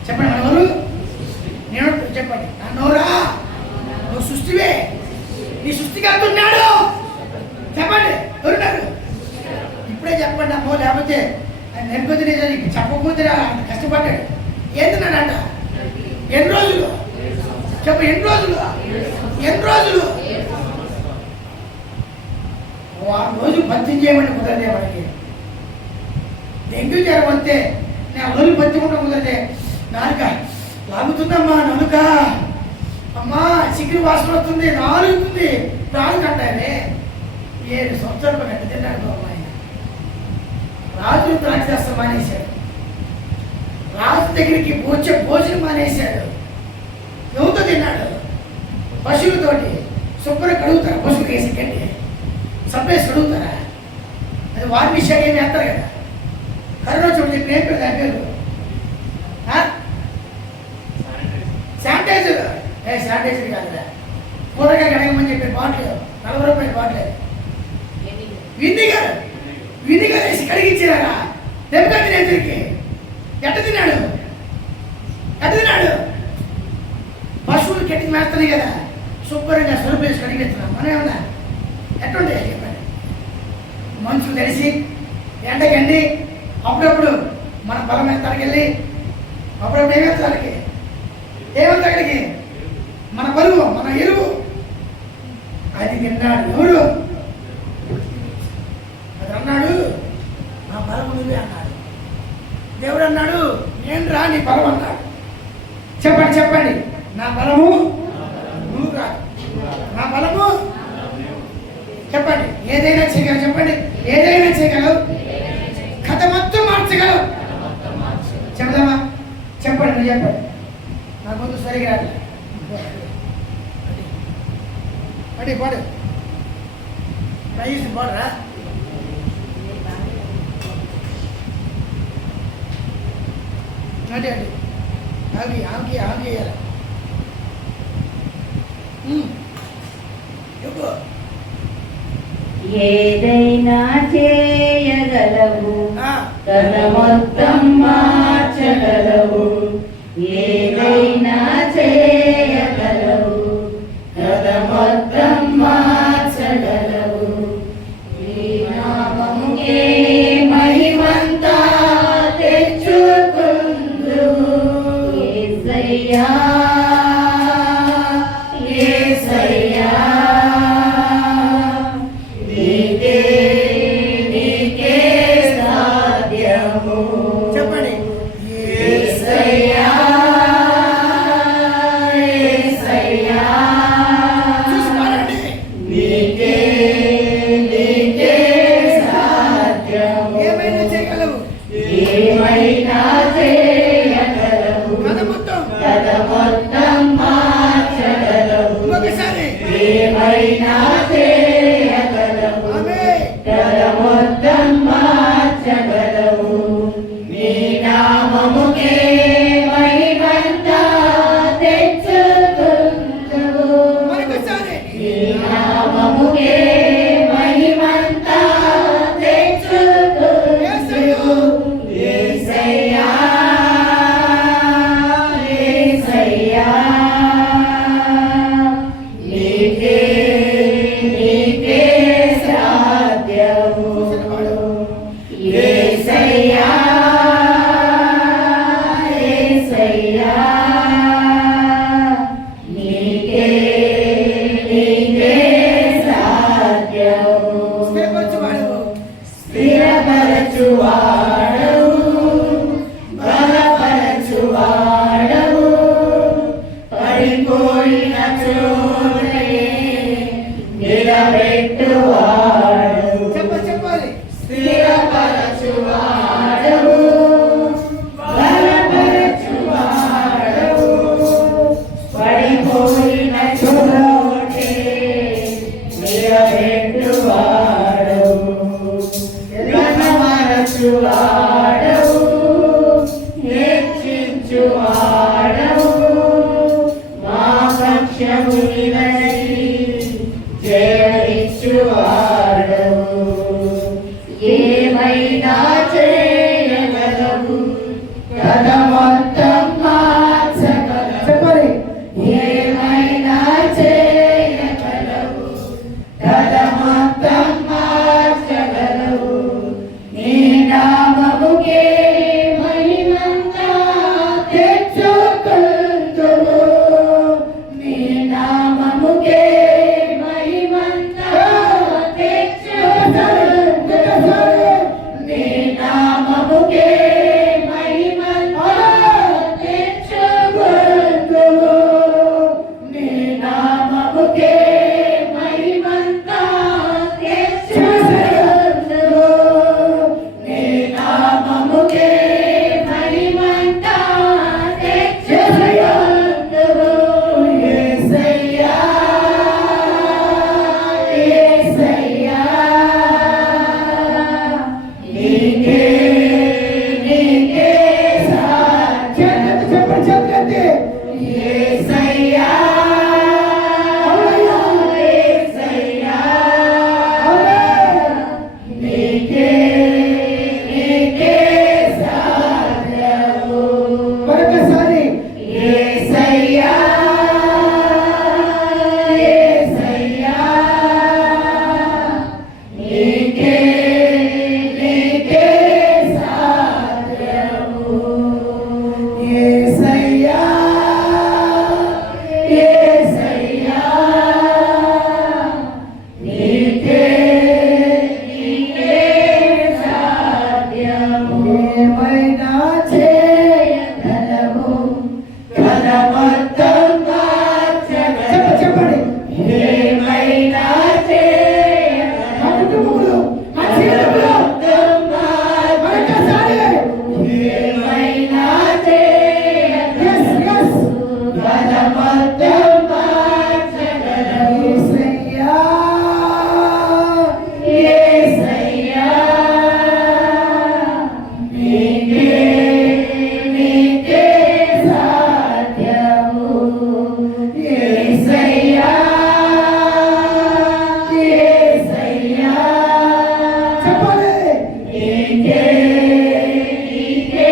చెప్పండి, మన ఎవరు? నేను చెప్పండి, నా నోరా నువ్వు సృష్టివే, నీ సృష్టికర్తున్నాడు. చెప్పండి, ఎవరున్నారు? ఇప్పుడే చెప్పండి అమ్మో, లేకపోతే నెలకొద్ది చెప్పకపోతే కష్టపడ్డాడు. ఏంటన్నాడంట? ఎన్ని రోజులు చెప్ప, ఎన్ని రోజులు వారం రోజులు పత్యం చేయమని కుదరదే వాడికి. డెంగ్యూ జ్వరం వస్తే నేను రోజులు పత్యం ఉండడం కుదరదే. నాలుక లాగుతుందమ్మా, నలుక అమ్మా, చికెన్ వాసన వస్తుంది, నాలుగుతుంది, నాలుగు అంటానే. 7 సంవత్సరాలు గంట తిన్నాడు అమ్మాయి. రాజు ద్రాక్షాస్త్రం మానేశాడు, రాజు దగ్గరికి వచ్చే భోజనం మానేశాడు. ఎవరితో తిన్నాడు? పశువులతోటి. శుభ్రం కడుగుతారా పశువులు వేసి కండి? సబ్బేసి కడుగుతారా? అది వారి విషయాలు ఏమి వేస్తారు కదా. కరోనా చూడండి, ఇప్పుడు ఏం పేరు దాని పేరు? శానిటైజర్. శానిటైజర్ కాదురా, కూరగాయ కడగమని చెప్పే బాటిల్, 40 రూపాయల బాటిల్. వినిగర్ వేసి కడిగించారా? దెబ్బగా తినేసరికి ఎట్ట తిన్నాడు? పశువులు కెట్టి వేస్తాయి కదా, శుభ్రంగా స్వరూపు వేసి కడిగేస్తున్నాం. మనం ఏమన్నా ఎట్టుంటే చెప్పండి. మనుషులు తెలిసి ఎండకండి, అప్పుడప్పుడు మన బలమైన తనకెళ్ళి, అప్పుడప్పుడు ఏమేస్తానికి అక్కడికి మన బరువు, మన ఎరువు అది తిన్నాడు. ఎవరు? అది అన్నాడు, నా బలము నువ్వే అన్నాడు. దేవుడు అన్నాడు, నేను రా నీ బలం అన్నాడు. చెప్పండి, నా బలము నువ్వు రా, నా బలము. చెప్పండి, ఏదైనా చేయగలవు. చెప్పండి, ఏదైనా చేయగలవు, కథ మొత్తం మార్చగలవు. చెప్దామా? చెప్పండి, నువ్వు చెప్పండి. నా ముందు సరిగా రాదు. అడి పాడు, రైస్ పాడరా. అడి ఆగి వేయాలి. ఏదైనా చేయగలవు, కథ మొత్తం మార్చగలవు. ఏదైనా చేయగలవు, కథ మొత్తం మార్చగలవు. నీ నామముకే మహిమంతా తెచ్చుకుందు. యేసయ్యా యేసయ్యా, నీకే సాధ్యము. చెప్పండి, యేసయ్యా యేసయ్యా, నీకే సాధ్యము. ఏమైనా చేయగలవు, ఏమైనా చేయగలవు, కథ మొత్తం యేసయ్యా నీకే నీకే సాధ్యము స్థిరపరచువాడవు బలపరచువాడవు పడిపోయిన చోటే నిలబెట్టువాడవు చెప్పాలి స్థిరపరచువాడవు బలపరచువాడవు పడిపోయిన చోటే నిలబెట్టువాడవు ఘనపరచువాడవు హెచ్చించువాడవు మా పక్షము నిలచి జయమిచ్చువాడవు ఏమైనా చేయగలవు కథ మొత్తం మార్చగలవు చెప్పాలి ఏమైనా చేయగలవు కథ మొత్తం మార్చగలవు నీ నామముకే మహిమంతా తెచ్చుకుందువు నీ నామముకే మహిమంతా తెచ్చుకుందువు నీ నామముకే మహిమంతా తెచ్చుకుందువు నీ నామముకే మహిమంతా తెచ్చుకుందువు నీ నామముకే మహిమంతా తెచ్చుకుందువు యేసయ్యా యేసయ్యా నీకే నీకే సాధ్యం చెప్పండి యేసయ్యా యేసయ్యా నీకే నీకే సాధ్యము మరొకసారి యేసయ్యా యేసయ్యా నీకే నీకే సాధ్యము యేసయ్యా యేసయ్యా నీకే నీకే సాధ్యము ఏమైనా చేయగలవు కథ మొత్తం మార్చగలవు చెప్పండి ఏమైనా మా కుటుంబంలో మా జీవితంలో మరొకసారి ఏమైనా yes yes కథ మొత్తం మార్చగలవు యేసయ్యా యేసయ్యా నీకే నీకే సాధ్యము యేసయ్యా యేసయ్యా చెప్పాలి నీకే నీకే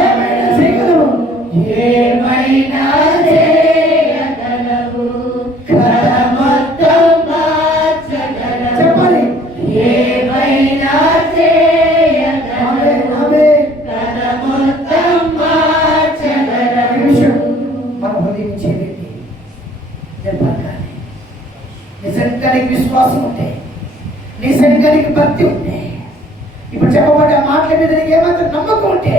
ఏమైనా చేయగలవు ఏమైనా చేయగలవు కథ మొత్తం మార్చగలవు చెప్పాలి ఏమైనా చేయగలవు ఆమేన్ కథ మొత్తం మార్చగలవు నిమిషం మన హృదయం చేయండి చెప్పాలి నిజంగా నీకు విశ్వాసం ఉంటే నిజంగా నీకు భక్తి ఉంటే ఇప్పుడు చెప్పబడ్డ మాటల మీద నీకు ఏమాత్రం నమ్మకం ఉంటే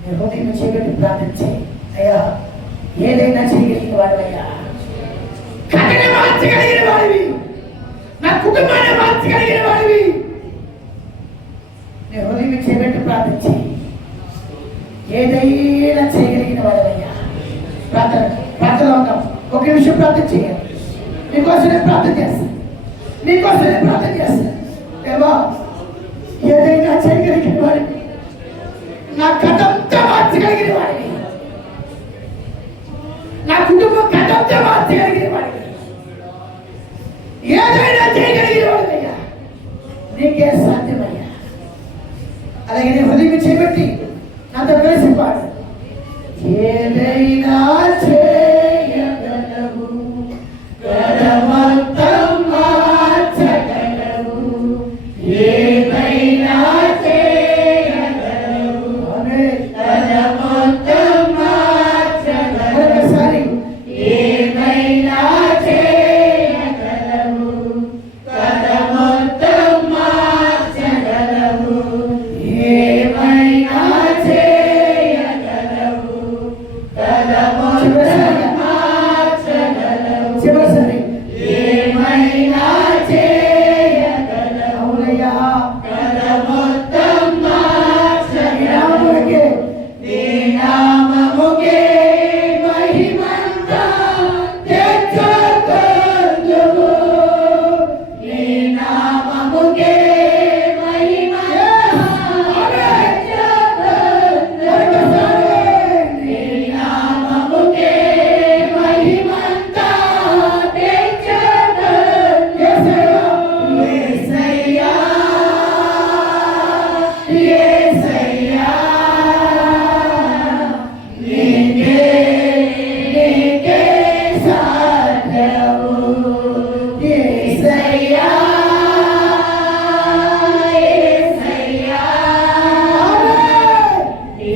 నీ హృదయం చేయగలిగి ప్రార్థించి అయ్యా ఏదైనా చేయగలిగిన వాడివయ్యా కథని మార్చగలిగిన వాడివి నా కుటుంబాన్ని మార్చగలిగిన వాడివి నీ హృదయం చేయబెట్టి ప్రార్థించి ఏదైనా చేయగలిగిన వాడివయ్యా ప్రార్థనలో ఉన్నాం ఒక నిమిషం ప్రార్థన చేయాలి నీకోసమే ప్రార్థన చేస్తాను నీకోసమే ప్రార్థన చేస్తాను దేవా ఏదైనా చేయగలిగిన వాడివి నా కథంతా మార్చగలిగిన వాడివి నా కుటుంబం కథంతా మార్చగలిగిన వాడివి ఏదైనా చేయగలిగిన వాడివయ్యా నీకే సాధ్యమయ్యా అలాగే నీ హృదయం చేయబెట్టి నాతో కలిసి పాడు ఏదైనా చేయగలవు కథమొత్తం మార్చగలవు ఏమైనా చేయగలవు ఆమేన్ కథమొత్తం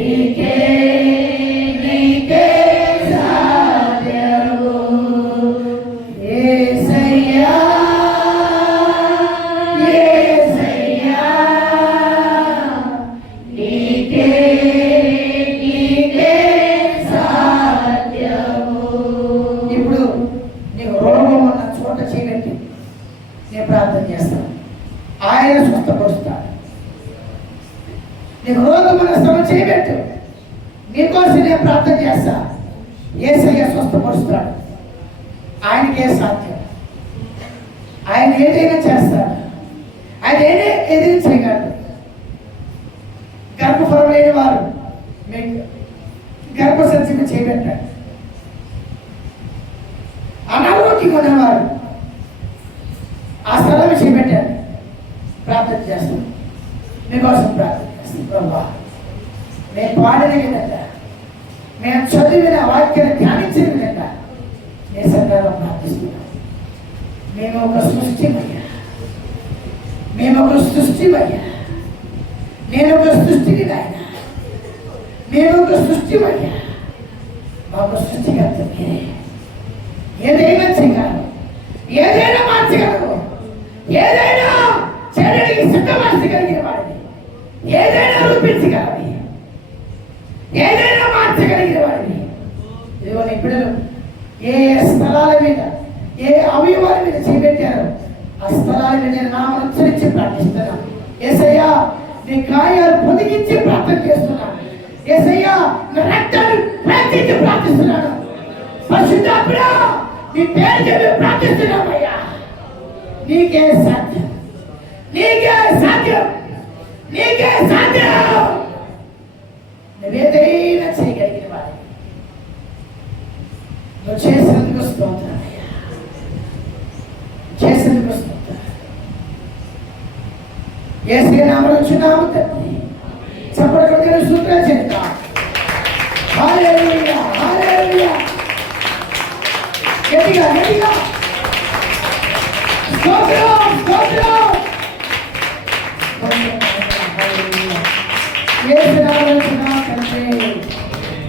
నీకే నీకే సాధ్యము యేసయ్యా యేసయ్యా నీకే నీకే సాధ్యము. ఇప్పుడు నీకు రోగం ఉన్న చోట చేయబెట్టి నేను ప్రార్థన చేస్తాను, ఆయన స్వస్థపరుస్తాడు. నీకు రోగం ఉన్న శ్రమ చేయబెట్టు, నీకోసం నేను ప్రార్థన చేస్తా, యేసయ్య స్వస్థపరుస్తాడు. ఆయనకే సాధ్యం, ఆయన ఏదైనా చేస్తాడు, ఆయన ఏదైనా చేయగలడు. గర్భఫలం లేని వారు మీకు గర్భసంచిని చేయబెట్టాడు. అనారోగ్యంగా ఉన్నవారు ఆ స్థలం చేయబెట్టాడు. ప్రార్థన చేస్తాం, మీకోసం ప్రార్థన చేస్తాం. ప్రభా, మేము పాడిన విధంగా, మేము చదివిన వాక్యాన్ని ధ్యానించిన విధంగా నీ సంఘాలను ప్రార్థిస్తున్నాం. మేము ఒక సృష్టిమయ్యా, మేము ఒక సృష్టిమయ్యా, నేను ఒక సృష్టిని నాయన, మేము ఒక సృష్టిమయ్యా, మాకు సృష్టికర్త మీరే. ఏదైనా చేయగలరు, ఏదైనా మార్చగలరు, ఏదైనా చేయడానికి సిద్ధపరచగలిగిన వాడిని, ఏదైనా రూపించగలవి, ఏదైనా మార్చగలిగిన వాడిని. ఇదిగో నీ బిడ్డలు ఏ స్థలాల మీద, ఏ అవయవాల మీద చేపెట్టారో ఆ స్థలాల మీద నేను నామం ఉచ్చరించి ప్రార్థిస్తున్నాను. యేసయ్యా, నీ గాయాలు పొదిగించి ప్రార్థన చేస్తున్నాను. యేసయ్యా, నా రక్తాన్ని ప్రార్థించి ప్రార్థిస్తున్నాను. పరిశుద్ధాత్ముడా, నీ పేరు చెప్పి ప్రార్థిస్తున్నామయ్యా. నీకే సాధ్యం, నీకే సాధ్యం, నీకే సాధ్యం. నువ్వేదైనా చేయగలిగిన వాడి, నువ్వు చేసినందుకు స్తోత్రమయ్యా, చేసినందుకు స్తోత్రం. యేసయ్య నామములో చున్నాము తండ్రి. చప్పట్లు సూత్రాలు చేద్దాం. హల్లెలూయా, హల్లెలూయా. గట్టిగా గట్టిగా స్తోత్రం, స్తోత్రం. యేసు నామములో చున్నాము తండ్రి.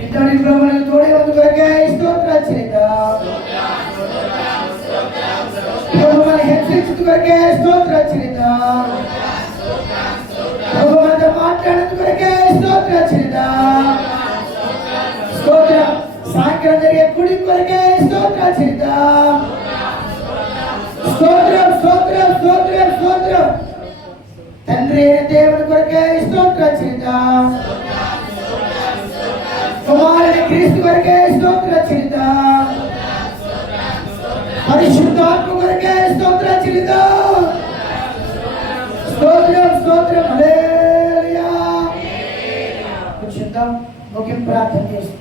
ఇంతటి ప్రభువుని తోడే వందుకొరకే స్తోత్రాలు చేద్దాం. ప్రభువుని హెచ్చరించుకొరకే స్తోత్రాలు చేద్దాం. ప్రభు మనతో మాట్లాడేందుకొరకే స్తోత్రాలు చేద్దాం. స్తోత్రం. సాయంత్రం జరిగే కుడి కొరకే స్తోత్రాలు చేద్దాం. స్తోత్రం, స్తోత్రం, స్తోత్రం, స్తోత్రం. తండ్రి అయిన దేవుని కొరకే స్తోత్రాలు చేద్దాం. కుమారుని క్రీస్తు కొరకే స్తోత్రాలు చేద్దాం. పరిశుద్ధాత్మ కొరకే స్తోత్రాలు చేద్దాం. స్తోత్రం, స్తోత్రం. హల్లెలూయా. కూర్చుందాం, ముగింపు ప్రార్థన చేస్తాం.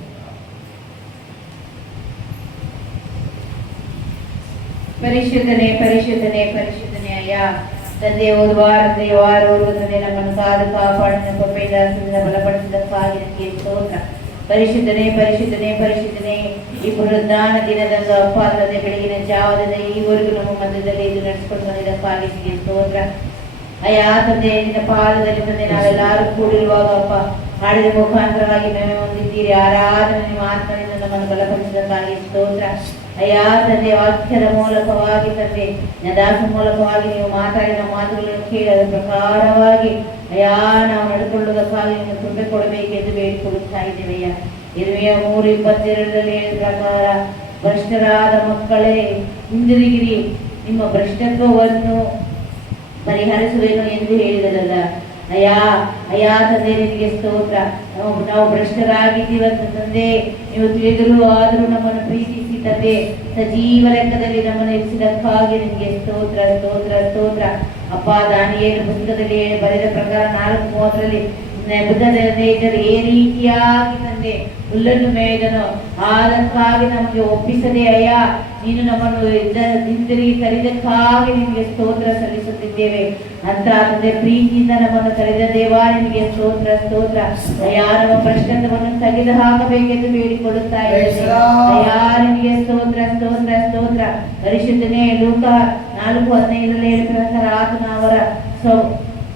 ಪರಿಶುದ್ಧನೇ ಪರಿಶುದ್ಧನೇ ಪರಿಶುದ್ಧನೇ ಅಯ್ಯ ತಂದೆ ವಾರ ತಂದೆ ನಮ್ಮನ್ನು ಕಾದು ಕಾಪಾಡಿನ ಕೃಪೆಯಿಂದ ಬಲಪಡಿಸಿದಕ್ಕಾಗಿ ನಿನಗೆ ಸ್ತೋತ್ರ. ಪರಿಶುದ್ಧನೇ ಪರಿಶುದ್ಧನೇ ಪರಿಶುದ್ಧನೇ ಈ ಪುನರುದ್ಧಾನ ದಿನದಂದು ಅಪ್ಪ ತಂದೆ ಬೆಳಗಿನ ಜಾವದಿಂದ ಈವರೆಗೂ ನಮ್ಮ ಮಧ್ಯದಲ್ಲಿ ಇದು ನಡೆಸಿಕೊಂಡು ಬಂದಿದ್ದಕ್ಕಾಗಿ ನಿನಗೆ ಸ್ತೋತ್ರ. ಅಯ್ಯ ತಂದೆ ನಿನ್ನ ಪಾದದಲ್ಲಿ ತಂದೆ ನಾವೆಲ್ಲರೂ ಕೂಡಿರುವಾಗ ಅಪ್ಪ ಹಾಡಿದ ಮುಖಾಂತರವಾಗಿ మేము ಹೊಂದಿದ್ದೀರಿ. ಆರಾಧನೆ ನಿಮ್ಮ ಆತ್ಮನಿಂದ ನಮ್ಮನ್ನು ಬಲಪಡಿಸಿದಕ್ಕಾಗಿ ಸ್ತೋತ್ರ. ಅಯ್ಯ ತಂದೆ ವಾಕ್ಯದ ಮೂಲಕವಾಗಿ ತಂದೆ ದಾಸ ಮೂಲಕವಾಗಿ ನೀವು ಮಾತಾಡಿದ ಮಾತುಗಳನ್ನು ಕೇಳದ ಪ್ರಕಾರವಾಗಿ ಅಯ್ಯ ನಾವು ನಡ್ಕೊಳ್ಳುವುದಕ್ಕಾಗಿ ನಿಮಗೆ ಕೃಪೆ ಕೊಡಬೇಕೆಂದು ಬೇಡಿಕೊಳ್ಳುತ್ತಾ ಇದ್ದೇವೆಯ್ಯ. ಇರುವೆಯ 3:22 ಹೇಳಿದ ಪ್ರಕಾರ ಭ್ರಷ್ಟರಾದ ಮಕ್ಕಳೇ ಹಿಂದಿರುಗಿರಿ, ನಿಮ್ಮ ಭ್ರಷ್ಟತ್ವವನ್ನು ಪರಿಹರಿಸುವೆನು ಎಂದು ಹೇಳಿದರಲ್ಲ. ಅಯ್ಯ ತಂದೆ ನಿನಗೆ ಸ್ತೋತ್ರ. ನಾವು ಭ್ರಷ್ಟರಾಗಿದ್ದೀವಂತ ತಂದೆ ನೀವು ತಿಳಿದರೂ ಆದರೂ ನಮ್ಮನ್ನು ಪ್ರೀತಿಸಿ ತಂದೆ ಸಜೀವ ಲೆಕ್ಕದಲ್ಲಿ ನಮ್ಮನ್ನು ಇರಿಸಿದಕ್ಕಾಗಿ ನಿನಗೆ ಸ್ತೋತ್ರ, ಸ್ತೋತ್ರ, ಸ್ತೋತ್ರ. ಅಪ್ಪ ದಾನಿಯೇಲನ ಪುಸ್ತಕದಲ್ಲಿ ಬರೆದ ಪ್ರಕಾರ 4:30 ನೆಬೂಕದ್ನೆಚ್ಚರನು ఏ ರೀತಿಯಾಗಿ ತಂದೆ ಹುಲ್ಲನ್ನು ಮೇಯ್ದನೋ ಅದಕ್ಕಾಗಿ ನಮಗೆ ಒಪ್ಪಿಸದೆ ಅಯ್ಯ ನೀನು ನಮ್ಮನ್ನು ಹಿಂದಿರುಗಿ ಕರೆದಕ್ಕಾಗಿ ನಿನಗೆ ಸ್ತೋತ್ರ ಸಲ್ಲಿಸುತ್ತಿದ್ದೇವೆ. ಅಂತ ತಂದೆ ಪ್ರೀತಿಯಿಂದ ನಮ್ಮನ್ನು ಕರೆದ ದೇವ ನಿನಗೆ ಸ್ತೋತ್ರ, ಸ್ತೋತ್ರ. ಅಯ್ಯ ನಮ್ಮ ಭ್ರಷ್ಟತ್ವವನ್ನು ತೆಗೆದು ಹಾಕಬೇಕೆಂದು ಬೇಡಿಕೊಳ್ಳುತ್ತಾ ಇದ್ದೇವೆ. ಅಯ್ಯ ನಿನಗೆ ಸ್ತೋತ್ರ, ಸ್ತೋತ್ರ, ಸ್ತೋತ್ರ. ಪರಿಶುದ್ಧನೇ ಲೂಕ 4:15 ಹೇಳಿದ ಪ್ರಕಾರ ಆತನ ಅವರ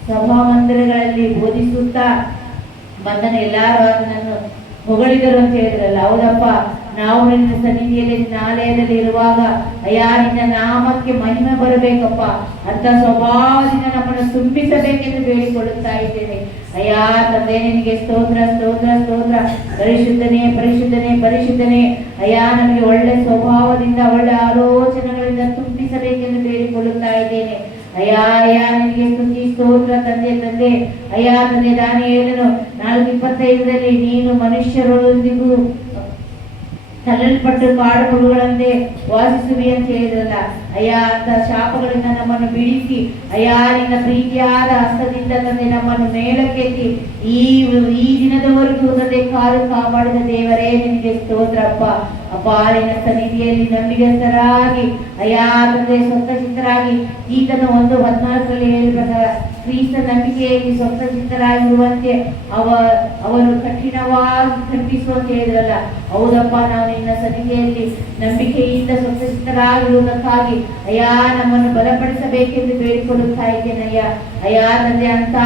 ಸಭಾ ಮಂದಿರಗಳಲ್ಲಿ ಬೋಧಿಸುತ್ತಾ ಬಂದನು ಎಲ್ಲಾರು ಆತನನ್ನು ಹೊಗಳಿದರು ಅಂತ ಹೇಳಿದ್ರಲ್ಲ. ಹೌದಪ್ಪ, ನಾವು ನಿನ್ನ ಸನ್ನಿಧಿಯಲ್ಲಿ ನಿನ್ನ ಆಲಯದಲ್ಲಿ ಇರುವಾಗ ಅಯ್ಯ ನಿನ್ನ ನಾಮಕ್ಕೆ ಮಹಿಮೆ ಬರಬೇಕಪ್ಪ, ಅಂತ ಸ್ವಭಾವದಿಂದ ನಮ್ಮನ್ನು ತುಂಬಿಸಬೇಕೆಂದು ಬೇಡಿಕೊಳ್ಳುತ್ತಾ ಇದ್ದೇವೆ. ಅಯ್ಯ ತಂದೆ ನಿನಗೆ ಸ್ತೋತ್ರ ಸ್ತೋತ್ರ ಸ್ತೋತ್ರ. ಪರಿಶುದ್ಧನೇ ಪರಿಶುದ್ಧನೇ ಪರಿಶುದ್ಧನೇ. ಅಯ್ಯ ನಮಗೆ ಒಳ್ಳೆ ಸ್ವಭಾವದಿಂದ ಒಳ್ಳೆ ಆಲೋಚನೆಗಳಿಂದ ತುಂಬಿಸಬೇಕೆಂದು ಬೇಡಿಕೊಳ್ಳುತ್ತಾ ಇದ್ದೇನೆ. ಅಯ್ಯ ಅಯ್ಯ ನಿನಗೆ ಸ್ತುತಿ ಸ್ತೋತ್ರ ತಂದೆ ತಂದೆ. ಅಯ್ಯ ತಂದೆ ದಾನಿಯೇಲನು 4:25 ನೀನು ಮನುಷ್ಯರೊಂದಿಗೂ ತಳ್ಳಲ್ಪಟ್ಟು ಕಾಡು ಮೃಗಗಳಂತೆ ವಾಸಿಸುವಿ ಅಂತ ಹೇಳಿದ್ರಲ್ಲ. ಅಯ್ಯ ಅಂತ ಶಾಪಗಳಿಂದ ನಮ್ಮನ್ನು ಬಿಡಿಸಿ ಅಯ್ಯ ನಿನ್ನ ಪ್ರೀತಿಯಾದ ಹಸ್ತದಿಂದ ತಂದೆ ನಮ್ಮನ್ನು ಮೇಲಕ್ಕೆತ್ತಿ ಈ ದಿನದವರೆಗೂ ತಂದೆ ಕಾಲು ಕಾಪಾಡಿದ ದೇವರೇ ನಿನಗೆ ಸ್ತೋತ್ರಪ್ಪ. ಅಪ್ಪ ನಿನ್ನ ಸನ್ನಿಧಿಯಲ್ಲಿ ನಂಬಿಗಸ್ತರಾಗಿ ಅಯ್ಯ ತಂದೆ ಸ್ವತಃಚಿತ್ತರಾಗಿ ಈತನ 1:14 ಹೇಳಿದ ಪ್ರಕಾರ ಕ್ರಿಸ್ತ ನಂಬಿಕೆಯಲ್ಲಿ ಸ್ವತಃಚಿತ್ತರಾಗಿರುವಂತೆ ಅವರು ಕಠಿಣವಾಗಿ ಖಂಡಿಸುವಂತೆ ಹೇಳಿದ್ರಲ್ಲ. ಹೌದಪ್ಪ, ನಾವು ನಿನ್ನ ಸನ್ನಿಧಿಯಲ್ಲಿ ನಂಬಿಕೆಯಿಂದ ಸ್ವತಃಚಿತ್ತರಾಗಿರುವುದಕ್ಕಾಗಿ ಅಯ್ಯ ನಮ್ಮನ್ನು ಬಲಪಡಿಸಬೇಕೆಂದು ಬೇಡಿಕೊಳ್ಳುತ್ತಾ ಇದ್ದೇನಯ್ಯ. ಅಯ್ಯ ತಂದೆ ಅಂತ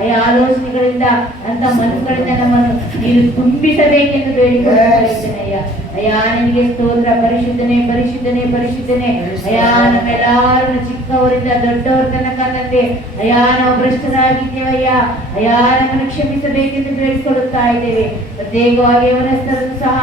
ಅಯ್ಯ ಆಲೋಚನೆಗಳಿಂದ ಅಂತ ಮನಸ್ಸುಗಳಿಂದ ನಮ್ಮನ್ನು ನೀನು ತುಂಬಿಸಬೇಕೆಂದು ಬೇಡಿಕೊಳ್ಳುತ್ತಾ ಇದ್ದೇನಯ್ಯ. ಅಯ್ಯ ನಿನಗೆ ಸ್ತೋತ್ರ. ಪರಿಶುದ್ಧನೇ ಪರಿಶುದ್ಧನೇ ಪರಿಶುದ್ಧನೇ. ಅಯ್ಯ ನಮ್ಮೆಲ್ಲರೂ ಚಿಕ್ಕವರಿಂದ ದೊಡ್ಡವರ ತನಕ ತಂದೆ ಅಯ್ಯ ನಾವು ಭ್ರಷ್ಟರಾಗಿದ್ದೇವಯ್ಯ. ಅಯ್ಯ ನಮ್ಮನ್ನು ಕ್ಷಮಿಸಬೇಕೆಂದು ಬೇಡಿಕೊಳ್ಳುತ್ತಾ ಇದ್ದೇವೆ. ಪ್ರತ್ಯೇಕವಾಗಿ ಅವನಸ್ಥರನ್ನು ಸಹ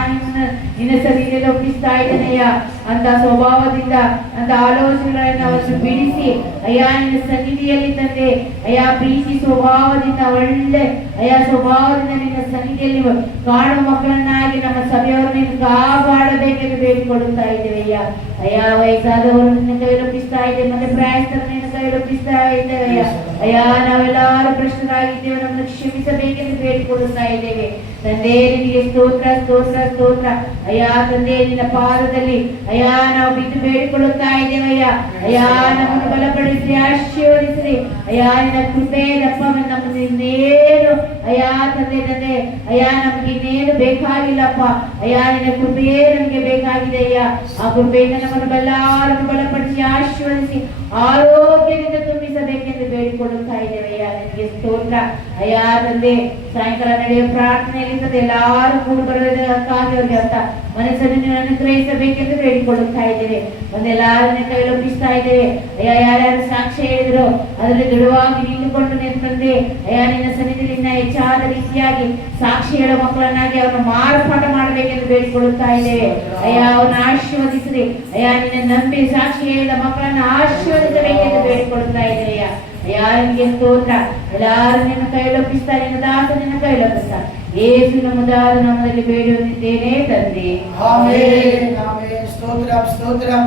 ನಿನ್ನ ಸನ್ನಿಧಿಯಲ್ಲಿ ಒಪ್ಪಿಸ್ತಾ ಇದ್ದೇನಯ್ಯ. ಅಂತ ಸ್ವಭಾವದಿಂದ ಅಂತ ಆಲೋಚನೆಗಳನ್ನು ಅವರನ್ನು ಬಿಡಿಸಿ ಅಯ್ಯ ನಿನ್ನ ಸನ್ನಿಧಿಯಲ್ಲಿ ತಂದೆ ಅಯ್ಯ ಪ್ರೀತಿ ಸ್ವಭಾವದಿಂದ ಒಳ್ಳೆ ಅಯ್ಯ ಸ್ವಭಾವದಿಂದ ನಿನ್ನ ಸನ್ನಿಧಿಯಲ್ಲಿ ಕಾಣುವ ಮಕ್ಕಳನ್ನಾಗಿ ನಮ್ಮ ಸಭೆಯವರು ನೀನು ಕಾಪಾಡಬೇಕೆಂದು ಬೇಡಿಕೊಳ್ಳುತ್ತಾ ಇದ್ದೇವಯ್ಯ. ಅಯ್ಯ ವಯಸ್ಸಾದವರು ನಿನ್ನ ಕೈಲೊಪ್ಪಿಸ್ತಾ ಇದ್ದೇವೆ, ಮತ್ತೆ ಪ್ರಾಯಸ್ಥರು ನಿನ್ನ ಕೈಲೊಪ್ಪಿಸ್ತಾ ಇದ್ದೇವಯ್ಯ. ಅಯ್ಯ ನಾವೆಲ್ಲರೂ ಭ್ರಷ್ಟರಾಗಿದ್ದೇವೆ, ನಮ್ಮನ್ನು ಕ್ಷಮಿಸಬೇಕೆಂದು ಬೇಡಿಕೊಳ್ಳುತ್ತಾ ಇದ್ದೇವೆ. ತಂದೆ ನಿನಗೆ ಸ್ತೋತ್ರ ಸ್ತೋತ್ರ ಸ್ತೋತ್ರ. ಅಯ್ಯ ತಂದೆ ನಿನ್ನ ಪಾದದಲ್ಲಿ ಅಯ್ಯ ನಾವು ಬಿದ್ದು ಬೇಡಿಕೊಳ್ಳುತ್ತಾ ಇದ್ದೇವಯ್ಯ. ಅಯ್ಯ ನಮ್ಮನ್ನು ಬಲಪಡಿಸಿ ಆಶೀರ್ವದಿಸಿ ಅಯ್ಯ ನಿನ್ನ ಕೃಪೆ ದಪ್ಪ ನಮ್ಮನ್ನು ಇನ್ನೇನು ಅಯ್ಯ ತಂದೆ ತಂದೆ ಅಯ್ಯ ನಮ್ಗೆ ಇನ್ನೇನು ಬೇಕಾಗಿಲ್ಲಪ್ಪ. ಅಯ್ಯ ನಿನ್ನ ಕೃಪೆಯೇ ನಮಗೆ ಬೇಕಾಗಿದೆ ಅಯ್ಯ. ಆ ಕೃಪೆಯಿಂದ ನಮ್ಮನ್ನು ಎಲ್ಲರೂ ಬಲಪಡಿಸಿ ಆಶೀರ್ವದಿಸಿ ಆರೋಗ್ಯದಿಂದ ತುಂಬಿಸಬೇಕೆಂದು ಬೇಡಿಕೊಳ್ಳುತ್ತಾ ಇದ್ದೇವಯ್ಯ. ನಿನಗೆ ಸ್ತೋತ್ರ. ಅಯ್ಯ ತಂದೆ ಸಾಯಂಕಾಲ ನಡೆಯುವ ಪ್ರಾರ್ಥನೆಯಲ್ಲಿ ಎಲ್ಲಾರು ಕೂಡಿ ಬರುವುದಕ್ಕಾಗಿ ಅವರಿಗೆ ಅಂತ ಮನಸ್ಸನ್ನು ನೀವು ಅನುಗ್ರಹಿಸಬೇಕೆಂದು ಬೇಡಿಕೊಳ್ಳುತ್ತಾ ಇದ್ದೇವೆ. ಒಂದೆಲ್ಲರನ್ನ ಕೈಲೊಪ್ಪಿಸ್ತಾ ಇದ್ದೇವೆ ಅಯ್ಯ. ಯಾರ್ಯಾರು ಸಾಕ್ಷ್ಯ ಹೇಳಿದ್ರು ಅದರಲ್ಲಿ ದೃಢವಾಗಿ ನಿಂತುಕೊಂಡು ತಂದೆ ಅಯ್ಯ ನಿನ್ನ ಸನ್ನಿಧಿಯಲ್ಲಿ ಇನ್ನ ಹೆಚ್ಚಾದ ರೀತಿಯಾಗಿ ಸಾಕ್ಷಿ ಹೇಳೋ ಮಕ್ಕಳನ್ನಾಗಿ ಅವರನ್ನು ಮಾರ್ಪಾಟ ಮಾಡಬೇಕೆಂದು ಬೇಡಿಕೊಳ್ಳುತ್ತಾ ಇದ್ದೇವೆ ಅಯ್ಯ. ಅವರನ್ನು ಆಶೀರ್ವದಿಸಿರಿ ಅಯ್ಯ. ನಿನ್ನ ನಂಬಿ ಸಾಕ್ಷಿ ಹೇಳಿದ ಮಕ್ಕಳನ್ನು ಆಶೀರ್ವದಿಸಬೇಕೆಂದು ಬೇಡಿಕೊಳ್ಳುತ್ತಾ ಇದ್ದೇವೆ ಅಯ್ಯ. ಅಯ್ಯ ನಿನಗೆ ಸ್ತೋತ್ರ. ಎಲ್ಲಾರು ನಿನ್ನ ಕೈಲೊಪ್ಪಿಸ್ತಾ ನಿನ್ನ ದಾಸ ನಿನ್ನ ಕೈಲೊಪ್ಪಿಸ್ತಾ ಯೇಸುವಿನ ಮುದ್ದಾದ ನಾಮದಲ್ಲಿ ಬೇಡುತ್ತಿದ್ದೇನೆ ತಂದೆ. ఆమేన్ ఆమేన్. స్తోత్రం స్తోత్రం.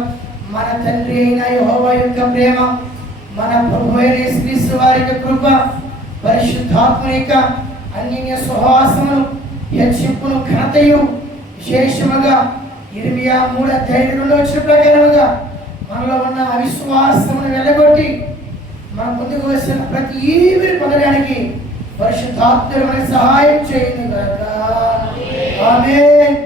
మన తండ్రి అయిన యెహోవా యొక్క ప్రేమ, మన ప్రభు అయిన యేసుక్రీస్తు వారి యొక్క కృప, పరిశుద్ధాత్మ యొక్క అన్యోన్య సహవాసమును హెచ్చింపును ఘనతయు విశేషముగా ఇర్మియా 3:2 వచ్చిన ప్రకారముగా మనలో ఉన్న అవిశ్వాసమును వెలగొట్టి మన ముందుకు వచ్చిన ప్రతి ఈవిని పొందడానికి పరిశుద్ధాత్ముడు మనకు సహాయం చేయును గాక. ఆమేన్.